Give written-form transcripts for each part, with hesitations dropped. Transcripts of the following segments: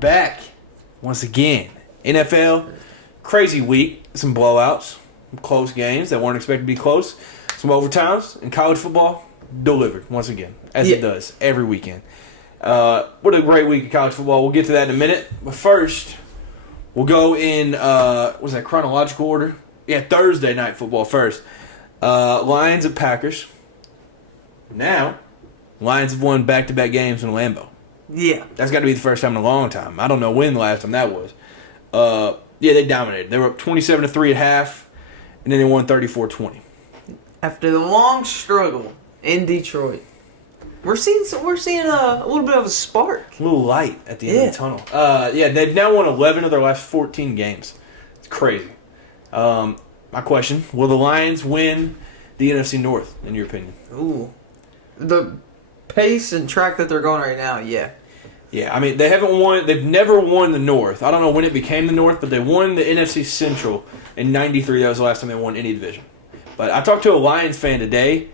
back once again. NFL, crazy week. Some blowouts, some close games that weren't expected to be close. Some overtimes, and college football delivered once again, as it does every weekend. What a great week of college football. We'll get to that in a minute. But first, we'll go in, what's that, chronological order? Yeah, Thursday night football first. Lions and Packers. Now, Lions have won back-to-back games in Lambeau. Yeah. That's got to be the first time in a long time. I don't know when the last time that was. Yeah, they dominated. They were up 27-3 at half, and then they won 34-20. After the long struggle in Detroit, we're seeing a little bit of a spark. A little light at the end of the tunnel. Yeah, they've now won 11 of their last 14 games. It's crazy. My question, will the Lions win the NFC North, in your opinion? Ooh. The pace and track that they're going right now, yeah. Yeah, I mean, they've never won the North. I don't know when it became the North, but they won the NFC Central in 93. That was the last time they won any division. But I talked to a Lions fan today,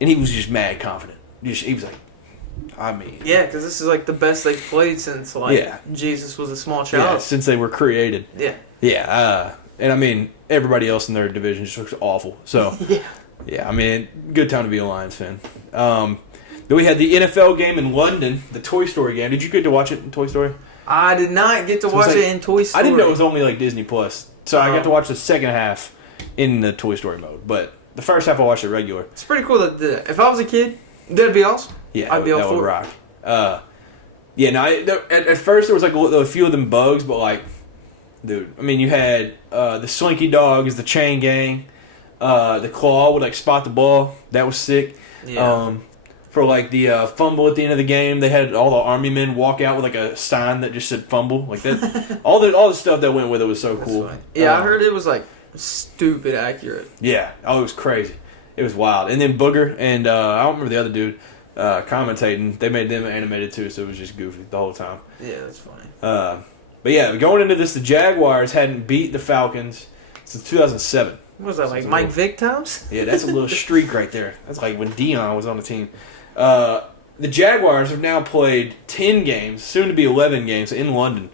and he was just mad confident. He was like, I mean... Yeah, because this is like the best they've played since Jesus was a small child. Yeah, since they were created. Yeah. Yeah, and I mean, everybody else in their division just looks awful. So, yeah, I mean, good time to be a Lions fan. Then we had the NFL game in London, the Toy Story game. Did you get to watch it in Toy Story? I did not get to watch it in Toy Story. I didn't know it was only like Disney Plus, so I got to watch the second half in the Toy Story mode. But the first half I watched it regular. It's pretty cool that if I was a kid, that'd be awesome. Yeah, I'd be all that for would it. rock. Yeah, no. At first there was like a few of them bugs, but like, dude, I mean, you had the Slinky Dog is the chain gang. The Claw would like spot the ball. That was sick. Yeah. For like the fumble at the end of the game, they had all the army men walk out with like a sign that just said "fumble," like that. all the stuff that went with it was so cool. Funny. Yeah, I heard it was like stupid accurate. Yeah, it was crazy. It was wild. And then Booger and I don't remember the other dude commentating. They made them animated too, so it was just goofy the whole time. Yeah, that's funny. But yeah, going into this, the Jaguars hadn't beat the Falcons since 2007. What was that, like Mike Vick times? Yeah, that's a little streak right there. That's like when Dion was on the team. The Jaguars have now played 10 games, soon to be 11 games, in London,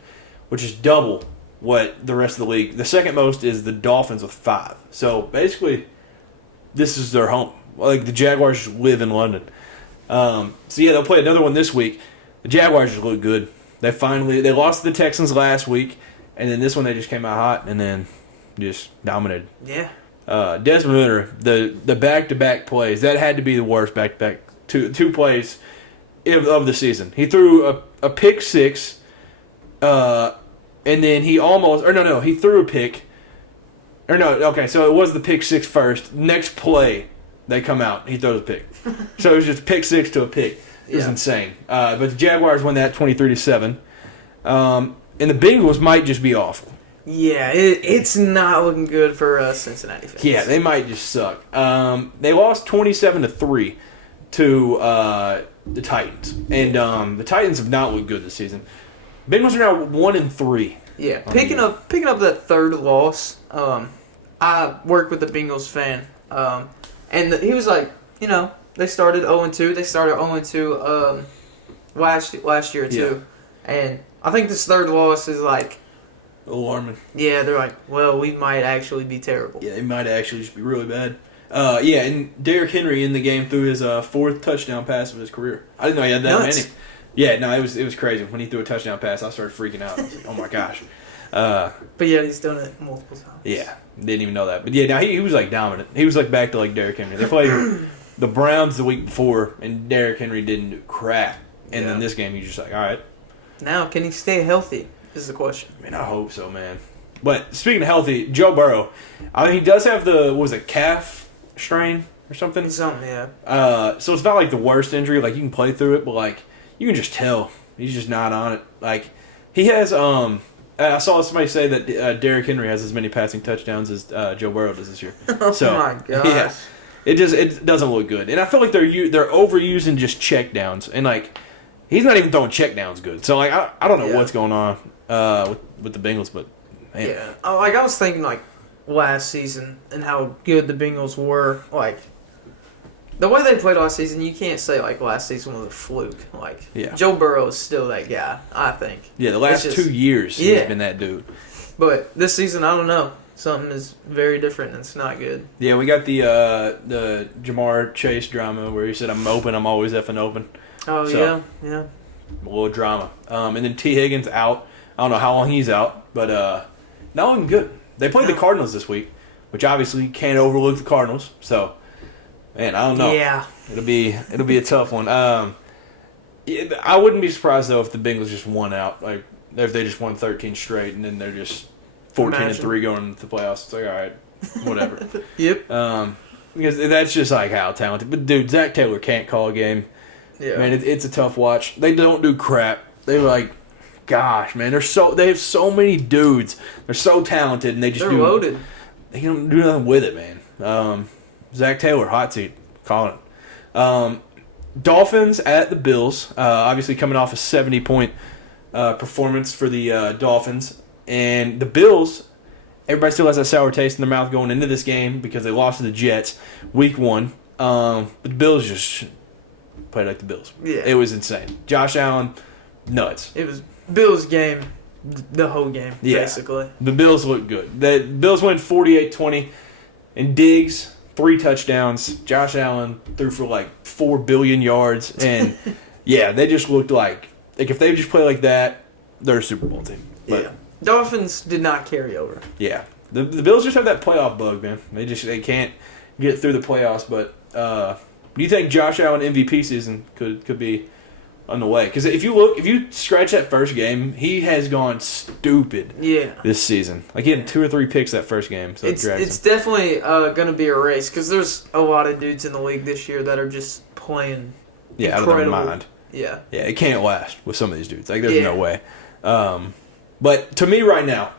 which is double what the rest of the league. The second most is the Dolphins with 5. So basically, this is their home. Like the Jaguars just live in London. So yeah, they'll play another one this week. The Jaguars just look good. They lost to the Texans last week, and then this one they just came out hot and then just dominated. Yeah. Desmond Ridder, the back-to-back plays, that had to be the worst back-to-back two plays of the season. He threw a pick six, and then he threw a pick. So it was the pick six first. Next play, they come out, he throws a pick. So it was just pick six to a pick. It was insane. But the Jaguars won that 23-7. And the Bengals might just be awful. Yeah, it's not looking good for Cincinnati fans. Yeah, they might just suck. They lost 27-3 to the Titans, and the Titans have not looked good this season. Bengals are now 1-3. Yeah, picking up that third loss. I work with the Bengals fan, and he was like, they started 0-2. They started 0-2 last year too, and I think this third loss is like alarming. Yeah, they're like, well, we might actually be terrible. Yeah, it might actually just be really bad. And Derrick Henry in the game threw his fourth touchdown pass of his career. I didn't know he had that many. Yeah, no, it was crazy. When he threw a touchdown pass, I started freaking out. I was like, oh my gosh. But yeah, he's done it multiple times. Yeah, didn't even know that. But yeah, now he was like dominant. He was like back to like Derrick Henry. They played the Browns the week before, and Derrick Henry didn't do crap. And then this game, he's just like, all right. Now, can he stay healthy? Is the question. I mean, I hope so, man. But speaking of healthy, Joe Burrow, I mean, he does have calf strain or something? Something, yeah. So it's not like the worst injury. Like, you can play through it, but like, you can just tell he's just not on it. Like, he has, I saw somebody say that Derrick Henry has as many passing touchdowns as Joe Burrow does this year. Oh my gosh. Yeah, it doesn't look good. And I feel like they're overusing just check downs. And like, he's not even throwing check downs good. So like, I don't know what's going on with the Bengals, but man. Yeah. Like, I was thinking like last season and how good the Bengals were. Like, the way they played last season, you can't say like last season was a fluke. Like Joe Burrow is still that guy, I think. Yeah, the last 2 years he's been that dude. But this season, I don't know. Something is very different and it's not good. Yeah, we got the Jamar Chase drama where he said, I'm open, I'm always effing open. Oh, so, yeah. A little drama. And then T. Higgins out. I don't know how long he's out, but not looking good. They played the Cardinals this week, which obviously can't overlook the Cardinals. So, man, I don't know. Yeah. It'll be a tough one. I wouldn't be surprised, though, if the Bengals just won out. Like, if they just won 13 straight and then they're just 14-3 going into the playoffs. It's like, all right, whatever. Yep. Because that's just like how talented. But dude, Zach Taylor can't call a game. Yeah. Man, it's a tough watch. They don't do crap. They're like, gosh, man, they have so many dudes. They're so talented, and they're loaded. They don't do nothing with it, man. Zach Taylor, hot seat, calling it. Dolphins at the Bills. Obviously coming off a 70-point performance for the Dolphins. And the Bills, everybody still has that sour taste in their mouth going into this game because they lost to the Jets week 1. But the Bills just played like the Bills. Yeah. It was insane. Josh Allen, nuts. It was Bills game, the whole game, basically. The Bills look good. The Bills win 48-20. And Diggs, 3 touchdowns. Josh Allen threw for like 4 billion yards. And, yeah, they just looked like if they just play like that, they're a Super Bowl team. But, Dolphins did not carry over. Yeah. The Bills just have that playoff bug, man. They can't get through the playoffs. But do you think Josh Allen MVP season could be on the way? Because if you scratch that first game, he has gone stupid. This season. Like he had 2 or 3 picks that first game. So it's definitely going to be a race because there's a lot of dudes in the league this year that are just playing. Out of their mind. Yeah. Yeah, it can't last with some of these dudes. Like there's no way. But to me right now,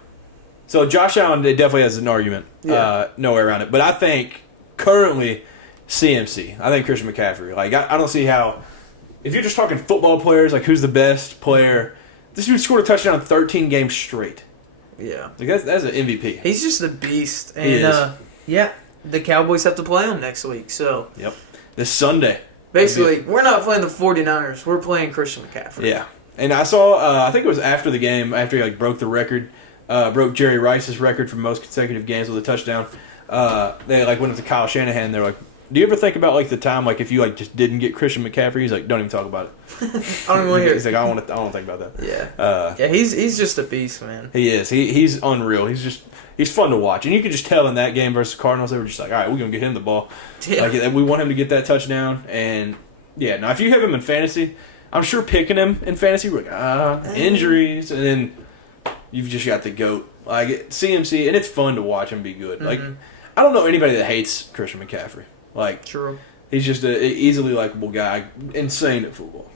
so Josh Allen definitely has an argument. No way around it. But I think currently CMC. I think Christian McCaffrey. Like I don't see how. If you're just talking football players, like who's the best player, this dude scored a touchdown in 13 games straight. Yeah. Like that's an MVP. He's just a beast. And the Cowboys have to play him next week. So this Sunday. Basically, we're not playing the 49ers. We're playing Christian McCaffrey. Yeah. And I saw, I think it was after the game, after he broke the record, broke Jerry Rice's record for most consecutive games with a touchdown. They went up to Kyle Shanahan. They're like, "Do you ever think about the time if you just didn't get Christian McCaffrey?" He's like, "Don't even talk about it." I don't even want to hear. He's like, "I don't want to think about that." Yeah. He's just a beast, man. He is. He's unreal. He's fun to watch, and you could just tell in that game versus Cardinals, they were just like, "All right, we're gonna get him the ball. Yeah. We want him to get that touchdown." And now if you have him in fantasy. I'm sure picking him in fantasy, we're like, injuries, and then you've just got the GOAT. Like, CMC, and it's fun to watch him be good. Like, I don't know anybody that hates Christian McCaffrey. Like, true. He's just an easily likable guy, insane at football.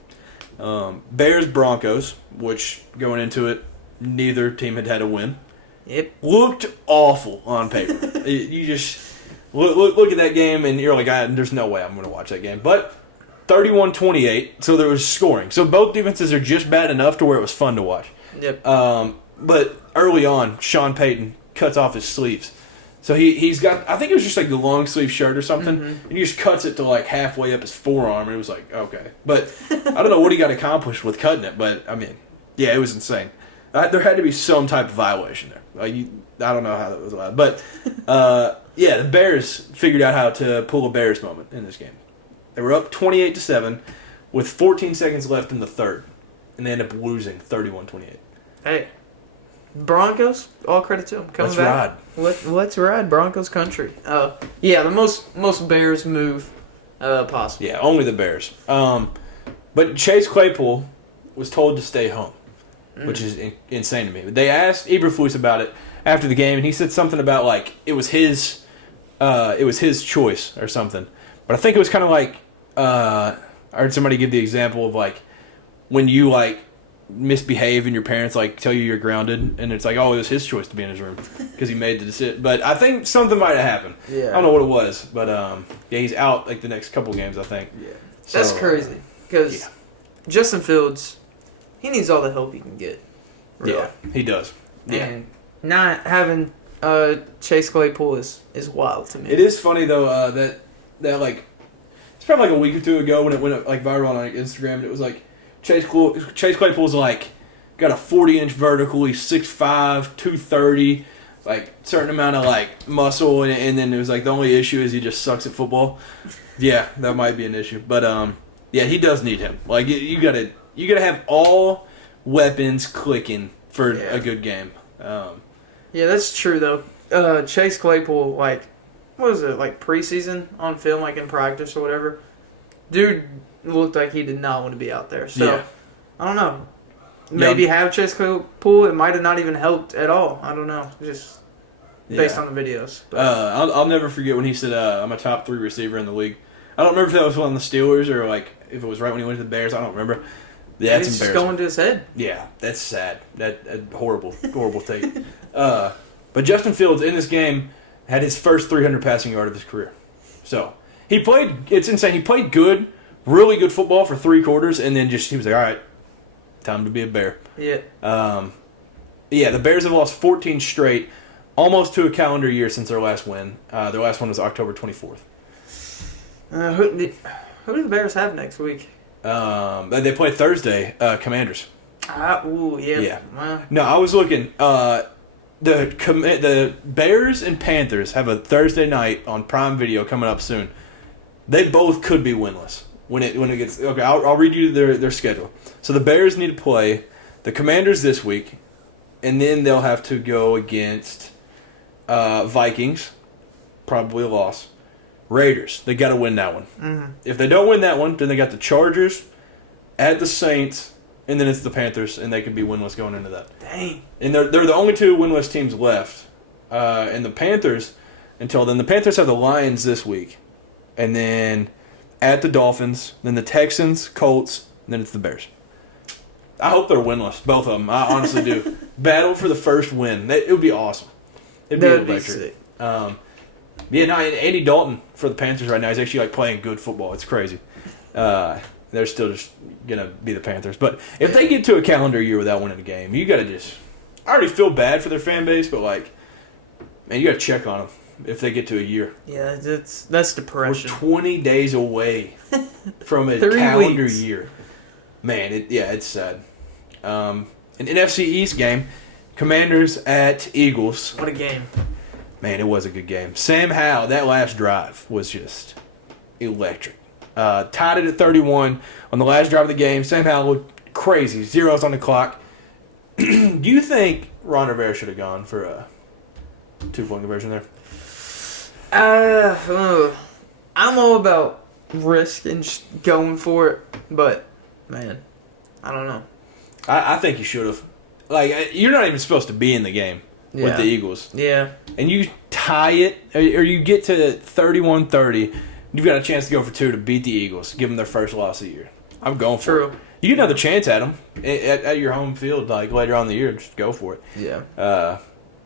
Bears-Broncos, which, going into it, neither team had a win. Yep. Looked awful on paper. You just look at that game, and you're like, there's no way I'm going to watch that game. But 31-28, so there was scoring. So both defenses are just bad enough to where it was fun to watch. Yep. But early on, Sean Payton cuts off his sleeves. So he's got, I think it was just the long sleeve shirt or something, and he just cuts it to halfway up his forearm, and it was like, okay. But I don't know what he got accomplished with cutting it, but I mean, it was insane. There had to be some type of violation there. I don't know how that was allowed. But, the Bears figured out how to pull a Bears moment in this game. They were up 28-7 with 14 seconds left in the third, and they ended up losing 31-28. Hey, Broncos, all credit to them. Coming back. Let's ride Broncos country. The most Bears move possible. Yeah, only the Bears. But Chase Claypool was told to stay home, which is insane to me. But they asked Eberflus about it after the game, and he said something about it was his choice or something. But I think it was kind of I heard somebody give the example of when you misbehave and your parents tell you you're grounded, and it's it was his choice to be in his room because he made the decision. But I think something might have happened. Yeah. I don't know what it was, but he's out the next couple games, I think. Yeah. So, that's crazy because Justin Fields, he needs all the help he can get. Really. Yeah, he does. Yeah. And not having Chase Claypool is wild to me. It is funny though that it's probably like a week or two ago when it went like viral on like Instagram, and it was like Chase Claypool's like got a 40-inch vertical. He's 6'5", 230, like certain amount of like muscle, and then it was like the only issue is he just sucks at football. Yeah, that might be an issue, but yeah, he does need him. Like you gotta have all weapons clicking for a good game. Yeah, that's true though. Chase Claypool, like, what was it, like preseason on film, like in practice or whatever? Dude looked like he did not want to be out there. So, yeah. I don't know. Maybe have Chase Claypool, it might have not even helped at all. I don't know. Just based on the videos. But. I'll never forget when he said, I'm a top 3 receiver in the league. I don't remember if that was on the Steelers or like if it was right when he went to the Bears. I don't remember. Yeah, that's he's embarrassing. just going to his head. Yeah, that's sad. That horrible take. But Justin Fields in this game had his first 300 passing yard of his career. So he played. It's insane. He played good, really good football for 3 quarters, and then he was like, all right, time to be a Bear. Yeah. Yeah. The Bears have lost 14 straight, almost to a calendar year since their last win. Their last one was October 24th. Who do the Bears have next week? They play Thursday. Commanders. Yeah. No, I was looking. The Bears and Panthers have a Thursday night on Prime Video coming up soon. They both could be winless when it gets okay. I'll read you their schedule. So the Bears need to play the Commanders this week, and then they'll have to go against Vikings, probably a loss. Raiders, they got to win that one. Mm-hmm. If they don't win that one, then they got the Chargers, at the Saints, and then it's the Panthers, and they could be winless going into that. Dang. And they're the only 2 winless teams left. And the Panthers, until then, the Panthers have the Lions this week, and then at the Dolphins, then the Texans, Colts, and then it's the Bears. I hope they're winless, both of them. I honestly do. Battle for the first win. It would be awesome. It'd be electric. Yeah, no, Andy Dalton for the Panthers right now is actually like playing good football. It's crazy. They're still just gonna be the Panthers, but if they get to a calendar year without winning a game, you gotta just. I already feel bad for their fan base, but like, man, you gotta check on them if they get to a year. Yeah, that's depression. We're 20 days away from a calendar year. Man, it's sad. An NFC East game, Commanders at Eagles. What a game. Man, it was a good game. Sam Howell, that last drive was just electric. Tied it at 31 on the last drive of the game. Sam Howell looked crazy. 0s on the clock. Do you think Ron Rivera should have gone for a 2-point conversion there? I'm all about risk and just going for it, but, man, I don't know. I think you should have. Like, you're not even supposed to be in the game. Yeah. With the Eagles. Yeah. And you tie it, or you get to 31-30, you've got a chance to go for 2 to beat the Eagles, give them their first loss of the year. I'm going for it. You get another chance at them at your home field, like later on in the year, just go for it. Yeah.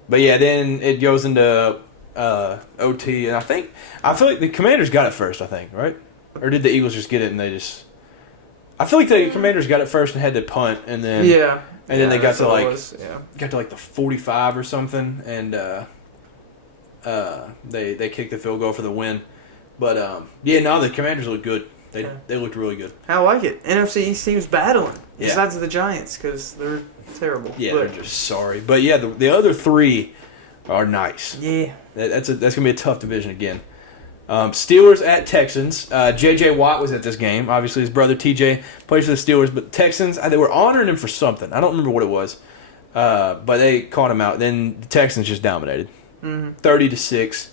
But yeah, then it goes into OT, and I feel like the Commanders got it first, I think, right? Or did the Eagles just get it and they just... I feel like the Commanders got it first and had to punt, and then... Yeah. And then they got to like the 45 or something, and they kicked the field goal for the win. But the Commanders looked good. They looked really good. I like it. NFC East teams battling besides the Giants because they're terrible. Yeah, they're just sorry. But yeah, the other 3 are nice. Yeah, that's gonna be a tough division again. Steelers at Texans. J.J. Watt was at this game. Obviously, his brother T.J. plays for the Steelers. But Texans, they were honoring him for something. I don't remember what it was. But they caught him out. Then the Texans just dominated. 30-6.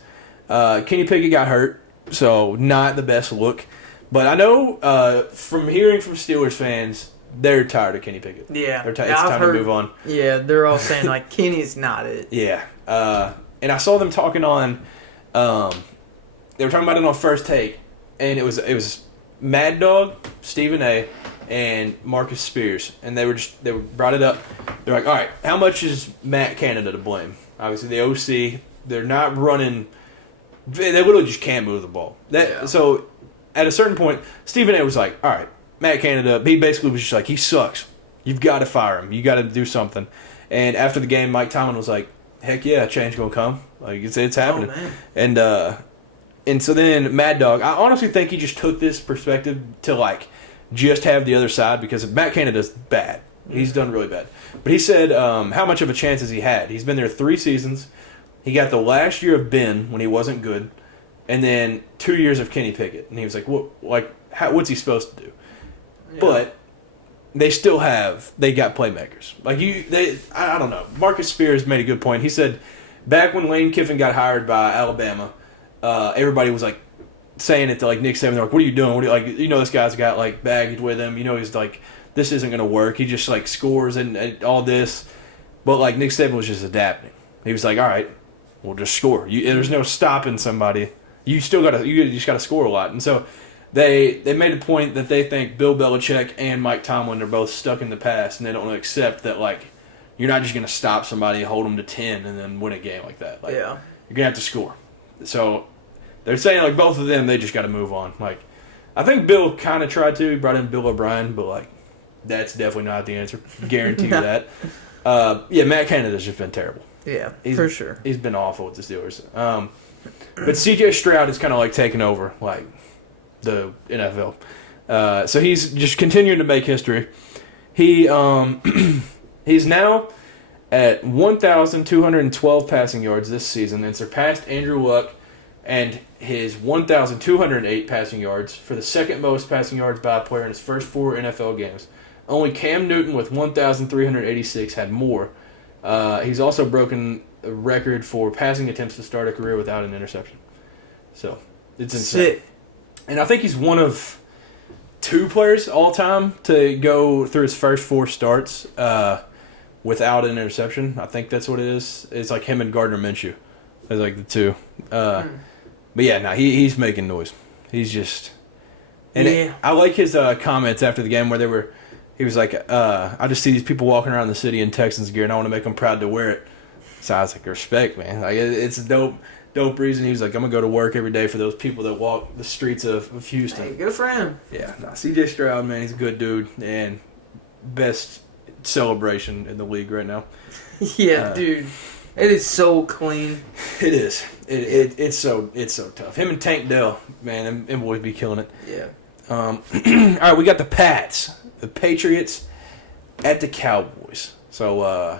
Kenny Pickett got hurt, so not the best look. But I know from hearing from Steelers fans, they're tired of Kenny Pickett. Yeah. It's time to move on. Yeah, they're all saying, like, Kenny's not it. Yeah. And I saw them talking on... they were talking about it on First Take, and it was Mad Dog, Stephen A., and Marcus Spears, and they brought it up. They're like, all right, how much is Matt Canada to blame? Obviously, the OC, they're not running. They literally just can't move the ball. So at a certain point, Stephen A. was like, all right, Matt Canada. He basically was just like, he sucks. You've got to fire him. You got to do something. And after the game, Mike Tomlin was like, heck yeah, change gonna come. Like it's happening. Oh, man. And And so then Mad Dog, I honestly think he just took this perspective to like just have the other side because Matt Canada's bad. He's done really bad. But he said how much of a chance has he had? He's been there 3 seasons. He got the last year of Ben when he wasn't good, and then 2 years of Kenny Pickett. And he was like, what's he supposed to do? Yeah. But they got playmakers. I don't know. Marcus Spears made a good point. He said back when Lane Kiffin got hired by Alabama, everybody was like saying it to like Nick Saban. They're like, "What are you doing? This guy's got like baggage with him. He's like, this isn't going to work. He just like scores and all this." But like Nick Saban was just adapting. He was like, "All right, we'll just score. There's no stopping somebody. You just got to score a lot." And so they made a point that they think Bill Belichick and Mike Tomlin are both stuck in the past, and they don't accept that like you're not just going to stop somebody, hold them to 10, and then win a game like that. Like, yeah, you're going to have to score. So they're saying like both of them, they just got to move on. Like I think Bill kind of tried to. He brought in Bill O'Brien, but like that's definitely not the answer. Guarantee you that. Matt Canada's just been terrible. Yeah, for sure. He's been awful with the Steelers. But C.J. Stroud is kind of like taking over like the NFL. So he's just continuing to make history. He he's now at 1,212 passing yards this season and surpassed Andrew Luck and his 1,208 passing yards for the second most passing yards by a player in his first 4 NFL games. Only Cam Newton with 1,386 had more. He's also broken a record for passing attempts to start a career without an interception. So, it's insane. Sick. And I think he's one of 2 players all time to go through his first 4 starts without an interception. I think that's what it is. It's like him and Gardner Minshew. It's like the 2. But yeah, no, he's making noise. He's just... And I like his comments after the game where he was like, I just see these people walking around the city in Texans gear and I want to make them proud to wear it. So I was like, respect, man. Like it's a dope reason. He was like, I'm going to go to work every day for those people that walk the streets of Houston. Hey, good for him. Yeah, no, C.J. Stroud, man, he's a good dude and best celebration in the league right now. Yeah, dude. It is so clean. It is. It's so tough. Him and Tank Dell, man, them boys be killing it. Yeah. All right, we got the Pats, the Patriots at the Cowboys. So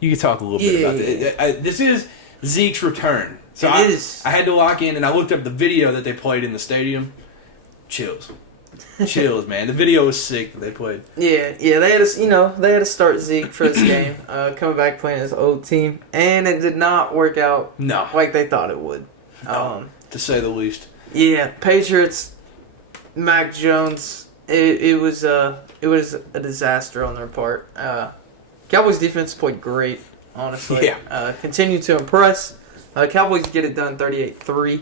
you can talk a little bit about it. This is Zeke's return. So I had to lock in, and I looked up the video that they played in the stadium. Chills, man. The video was sick that they played. Yeah. They had to start Zeke for this game, coming back playing his old team, and it did not work out. No, like they thought it would. No, to say the least. Yeah, Patriots, Mac Jones. It was a disaster on their part. Cowboys defense played great, honestly. Yeah. Continue to impress. Cowboys get it done 38-3.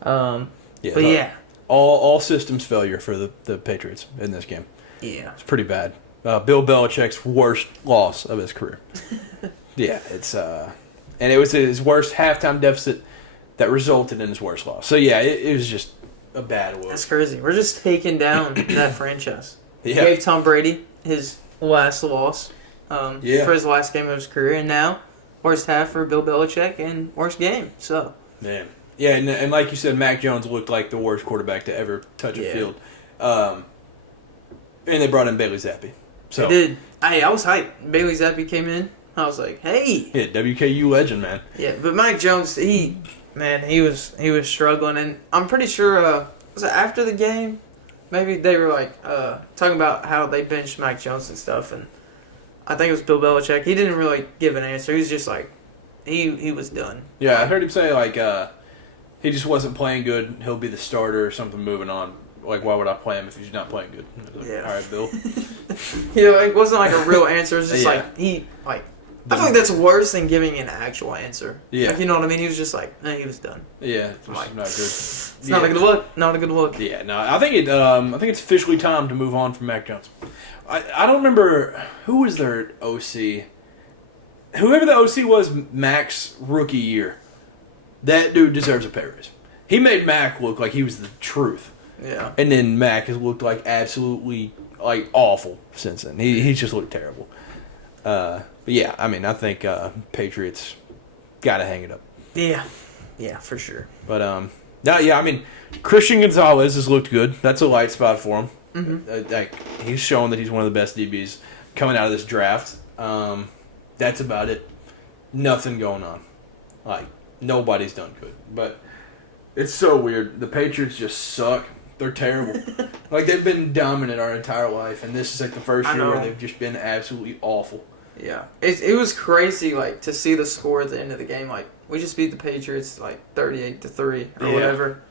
But yeah. All systems failure for the Patriots in this game. Yeah. It's pretty bad. Bill Belichick's worst loss of his career. Yeah, it's and it was his worst halftime deficit that resulted in his worst loss. So yeah, it was just a bad look. That's crazy. We're just taking down that franchise. Yeah. Gave Tom Brady his last loss for his last game of his career, and now worst half for Bill Belichick and worst game. So man. Yeah, and like you said, Mac Jones looked like the worst quarterback to ever touch a field. And they brought in Bailey Zappi. So they did. I was hyped. Bailey Zappi came in. I was like, hey. Yeah, WKU legend, man. Yeah, but Mac Jones, he was struggling, and I'm pretty sure was it after the game? Maybe they were like talking about how they benched Mac Jones and stuff, and I think it was Bill Belichick. He didn't really give an answer. He was just like, he was done. Yeah, I heard him say like he just wasn't playing good. He'll be the starter or something moving on. Like, why would I play him if he's not playing good? Like, yeah. All right, Bill. It wasn't like a real answer. It was just I feel like that's worse than giving an actual answer. Yeah. Like, you know what I mean? He was just like, he was done. Yeah, it's not good. It's not a good look. Not a good look. Yeah, no, I think it's officially time to move on from Mac Jones. I don't remember who was their OC. Whoever the OC was, Mac's rookie year. That dude deserves a pay raise. He made Mac look like he was the truth. Yeah. And then Mac has looked like absolutely like awful since then. He's just looked terrible. But yeah, I mean, I think Patriots got to hang it up. Yeah. Yeah, for sure. But Yeah, I mean, Christian Gonzalez has looked good. That's a light spot for him. He's showing that he's one of the best DBs coming out of this draft. That's about it. Nothing going on. Like, nobody's done good. But it's so weird. The Patriots just suck. They're terrible. Like, they've been dominant our entire life, and this is like the first year where they've just been absolutely awful. Yeah. It was crazy, like, to see the score at the end of the game. Like, we just beat the Patriots, like, 38-3 or whatever.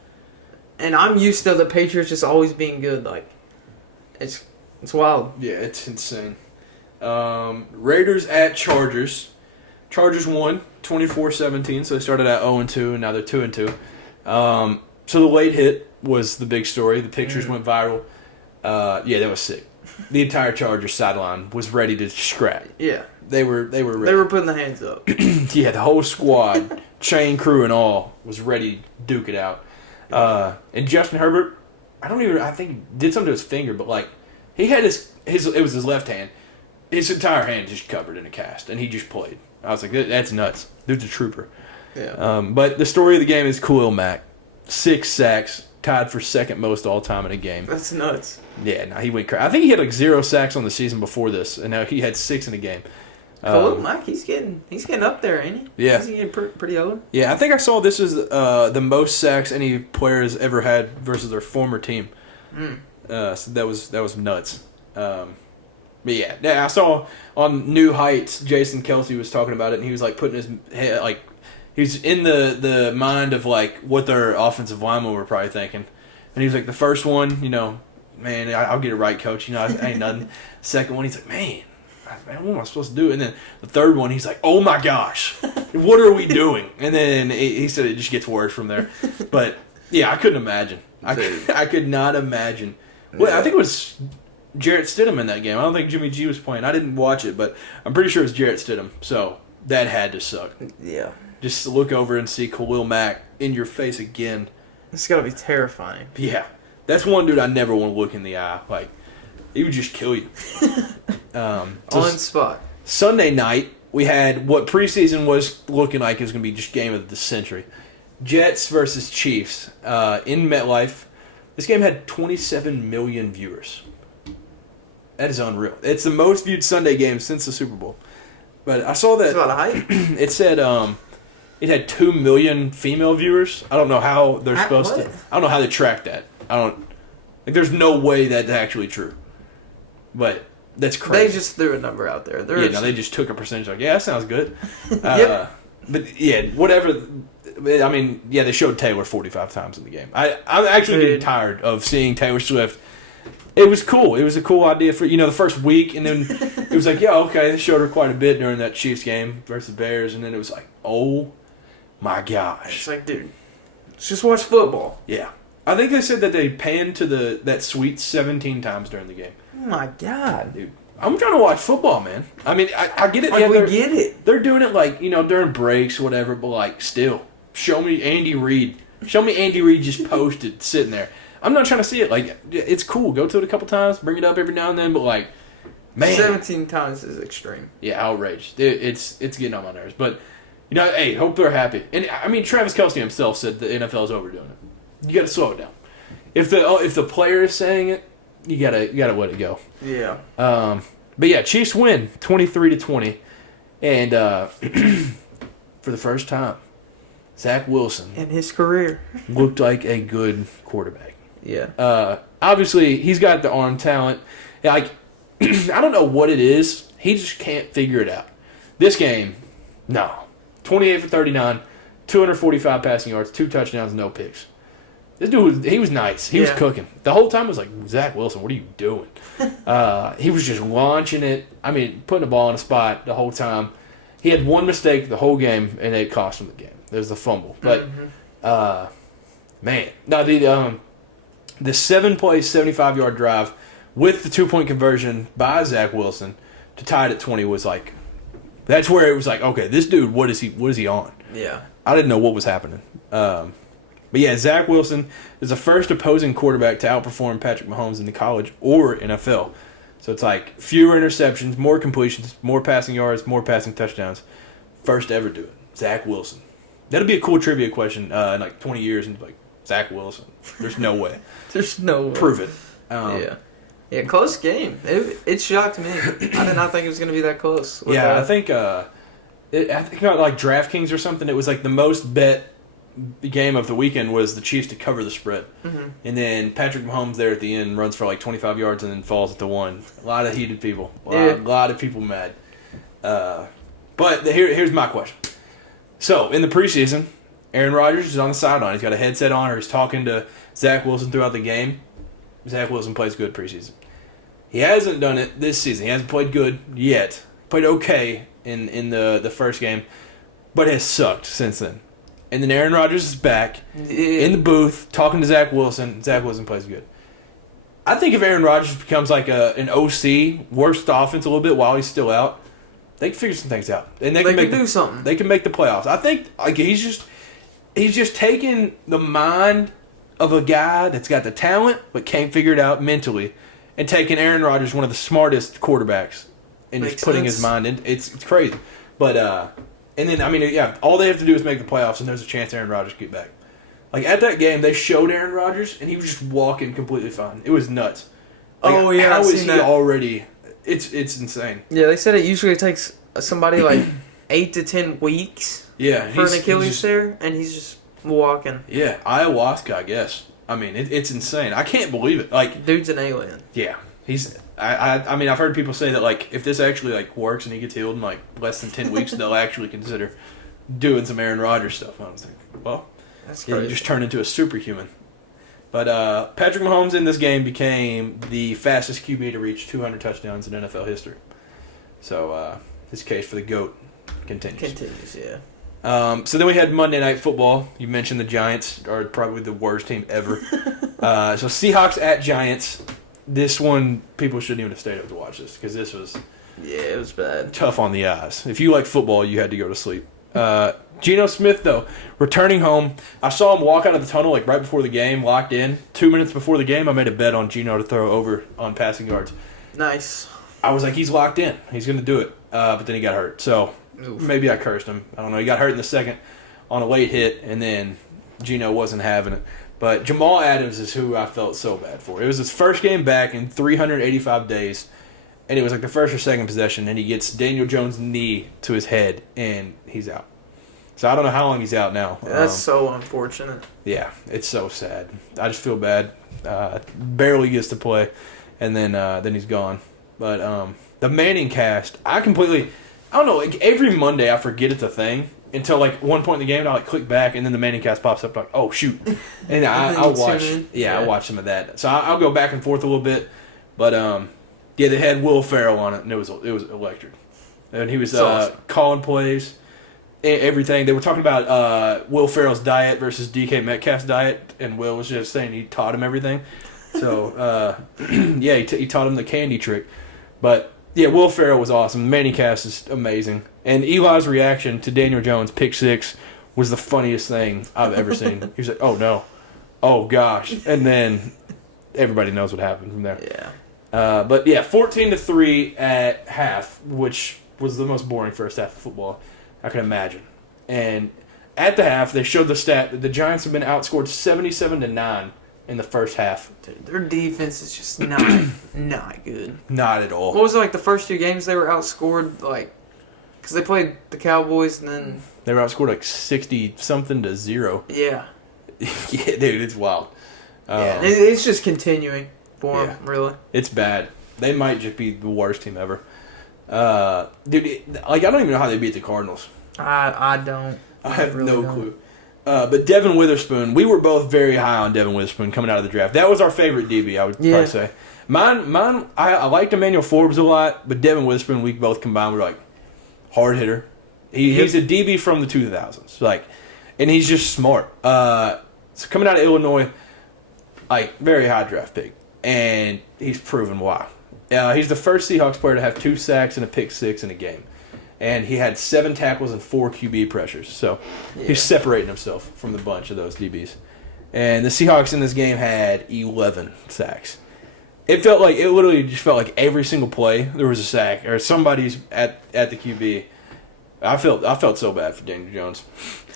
And I'm used to the Patriots just always being good. Like, it's wild. Yeah, it's insane. Raiders at Chargers. Chargers won 24-17, so they started at 0-2, and now they're 2-2. So the late hit was the big story. The pictures went viral. That was sick. The entire Chargers sideline was ready to scrap. Yeah. They were ready. They were putting the hands up. Yeah, the whole squad, chain crew and all, was ready to duke it out. And Justin Herbert, I think he did something to his finger, but like he had it was his left hand. His entire hand just covered in a cast, and he just played. I was like, that's nuts. Dude's a trooper. Yeah. But the story of the game is Khalil Mack. 6 sacks, tied for second most all time in a game. That's nuts. Yeah, no, he went crazy. I think he had like 0 sacks on the season before this, and now he had 6 in a game. Khalil Mack, he's getting up there, ain't he? Yeah. He's getting pretty old. Yeah, I think I saw this is the most sacks any player has ever had versus their former team. So that was nuts. But yeah, I saw on New Heights, Jason Kelsey was talking about it, and he was like putting his head, like, he's in the mind of like what their offensive linemen were probably thinking. And he was like, the first one, man, I'll get it right, coach. I ain't nothing. Second one, he's like, man, what am I supposed to do? And then the third one, he's like, oh my gosh, what are we doing? And then he said it just gets worse from there. But yeah, I couldn't imagine. I could not imagine. Well, I think it was Jarrett Stidham in that game. I don't think Jimmy G was playing. I didn't watch it, but I'm pretty sure it was Jarrett Stidham. So that had to suck. Yeah. Just look over and see Khalil Mack in your face again. It's got to be terrifying. Yeah. That's one dude I never want to look in the eye. Like, he would just kill you. On spot. Sunday night, we had what preseason was looking like it was going to be just game of the century. Jets versus Chiefs in MetLife. This game had 27 million viewers. That is unreal. It's the most viewed Sunday game since the Super Bowl. But I saw that... It's about a hype. It said it had 2 million female viewers. I don't know how they're supposed to... I don't know how they track that. There's no way that's actually true. But that's crazy. They just threw a number out there. They just took a percentage. Like, yeah, that sounds good. Yep. But yeah, whatever. I mean, yeah, they showed Taylor 45 times in the game. I'm actually getting tired of seeing Taylor Swift. It was cool. It was a cool idea for the first week, and then it was like, yeah, okay, they showed her quite a bit during that Chiefs game versus Bears, and then it was like, oh my gosh. It's like, dude, let's just watch football. Yeah. I think they said that they panned to that suite 17 times during the game. Oh my god. Dude, I'm trying to watch football, man. I mean, I get it. Like, we get it. They're doing it like, during breaks, whatever, but like, still. Show me Andy Reid. Show me Andy Reid just posted, sitting there. I'm not trying to see it. Like, it's cool. Go to it a couple times, bring it up every now and then, but like, man. 17 times is extreme. Yeah, outraged. It's getting on my nerves. But, hey, hope they're happy. And, I mean, Travis Kelce himself said the NFL is overdoing it. You got to slow it down. If the player is saying it, you gotta let it go. Yeah. But yeah, Chiefs win 23-20, and for the first time, Zach Wilson in his career looked like a good quarterback. Yeah. Obviously, he's got the arm talent. Like, I don't know what it is. He just can't figure it out. This game, no. 28 for 39, 245 passing yards, 2 touchdowns, no picks. This dude, he was nice. He was cooking. The whole time I was like, Zach Wilson, what are you doing? He was just launching it. I mean, putting the ball in a spot the whole time. He had one mistake the whole game, and it cost him the game. There's the fumble. But, man. No, the 7-play, 75-yard drive with the 2-point conversion by Zach Wilson to tie it at 20 was like, that's where it was like, okay, this dude, what is he on? Yeah. I didn't know what was happening. But yeah, Zach Wilson is the first opposing quarterback to outperform Patrick Mahomes in the college or NFL. So it's like fewer interceptions, more completions, more passing yards, more passing touchdowns. First to ever do it. Zach Wilson. That'll be a cool trivia question in like 20 years. And like, Zach Wilson. There's no way. There's no way. Prove it. Yeah, close game. It shocked me. I did not think it was going to be that close. Yeah, I think like DraftKings or something, it was like the most bet game of the weekend was the Chiefs to cover the spread. Mm-hmm. And then Patrick Mahomes there at the end runs for like 25 yards and then falls at the one. A lot of heated people. A lot of people mad. But here's my question. So, in the preseason, Aaron Rodgers is on the sideline. He's got a headset on, or he's talking to Zach Wilson throughout the game. Zach Wilson plays good preseason. He hasn't done it this season. He hasn't played good yet. Played okay in the first game, but has sucked since then. And then Aaron Rodgers is back in the booth talking to Zach Wilson. Zach Wilson plays good. I think if Aaron Rodgers becomes like an OC, works the offense a little bit while he's still out, they can figure some things out. And they can do something. They can make the playoffs. I think like he's just taking the mind of a guy that's got the talent but can't figure it out mentally, and taking Aaron Rodgers, one of the smartest quarterbacks, and just putting his mind in. It's crazy. But and then I mean all they have to do is make the playoffs, and there's a chance Aaron Rodgers get back. Like at that game, they showed Aaron Rodgers, and he was just walking completely fine. It was nuts. Like, how is he already? It's insane. Yeah, they said it usually takes somebody like 8 to 10 weeks. Yeah, for an Achilles tear, and he's just walking. Yeah, ayahuasca, I guess. I mean, it's insane. I can't believe it. Like, dude's an alien. Yeah, he's. I mean, I've heard people say that like if this actually like works and he gets healed in like less than 10 weeks, they'll actually consider doing some Aaron Rodgers stuff. I was like, well, that's crazy. You just turn into a superhuman. But Patrick Mahomes in this game became the fastest QB to reach 200 touchdowns in NFL history. So his case for the GOAT continues. Yeah. So then we had Monday Night Football. You mentioned the Giants are probably the worst team ever. So Seahawks at Giants. This one, people shouldn't even have stayed up to watch this because this was it was bad. Tough on the eyes. If you like football, you had to go to sleep. Geno Smith, though, returning home. I saw him walk out of the tunnel like right before the game, locked in. 2 minutes before the game, I made a bet on Geno to throw over on passing yards. Nice. I was like, he's locked in. He's going to do it. But then he got hurt. So maybe I cursed him. I don't know. He got hurt in the second on a late hit, and then Geno wasn't having it. But Jamal Adams is who I felt so bad for. It was his first game back in 385 days, and it was like the first or second possession, and he gets Daniel Jones' knee to his head, and he's out. So I don't know how long he's out now. That's so unfortunate. Yeah, it's so sad. I just feel bad. Barely gets to play, and then he's gone. But the Manning cast, I don't know, like every Monday I forget it's a thing. Until like one point in the game, I like click back, and then the Manning cast pops up like, oh shoot, and I'll watch. Yeah, I watch some of that. So I'll go back and forth a little bit, but yeah, they had Will Ferrell on it, and it was electric, and he was awesome. Calling plays, everything. They were talking about Will Ferrell's diet versus DK Metcalf's diet, and Will was just saying he taught him everything. So yeah, he taught him the candy trick, but. Yeah, Will Ferrell was awesome. The Manning cast is amazing. And Eli's reaction to Daniel Jones' pick six was the funniest thing I've ever seen. He was like, oh, no. Oh, gosh. And then everybody knows what happened from there. Yeah. But, yeah, 14-3 at half, which was the most boring first half of football I can imagine. And at the half, they showed the stat that the Giants have been outscored 77-9. In the first half. Dude, their defense is just not good. Not at all. What was it, like the first two games they were outscored, like, because they played the Cowboys and then... They were outscored like 60-something to 0. Yeah. Yeah, dude, it's wild. Yeah, it's just continuing for them, really. It's bad. They might just be the worst team ever. Dude, like, I don't even know how they beat the Cardinals. I don't. I have really no clue. But Devin Witherspoon, we were both very high on Devin Witherspoon coming out of the draft. That was our favorite DB, I would probably say. Mine, I liked Emmanuel Forbes a lot, but Devin Witherspoon, we both combined were like hard hitter. He's a DB from the 2000s, like, and he's just smart. So coming out of Illinois, like very high draft pick, and he's proven why. He's the first Seahawks player to have 2 sacks and a pick six in a game. And he had 7 tackles and 4 QB pressures. So he's separating himself from the bunch of those DBs. And the Seahawks in this game had 11 sacks. It literally just felt like every single play there was a sack or somebody's at the QB. I felt so bad for Daniel Jones.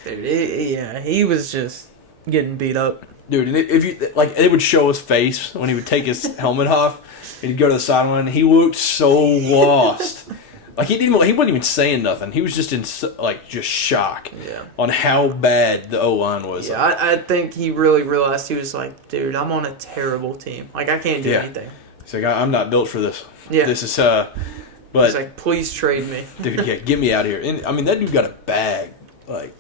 Dude, he was just getting beat up. Dude, and if you like, it would show his face when he would take his helmet off and he'd go to the sideline. And he looked so lost. Like he wasn't even saying nothing. He was just in just shock on how bad the O-line was. Yeah, I think he really realized. He was like, dude, I'm on a terrible team. Like I can't do anything. He's like, I'm not built for this. Yeah, this is but he's like, please trade me, dude. Yeah, get me out of here. And I mean, that dude got a bag. Like,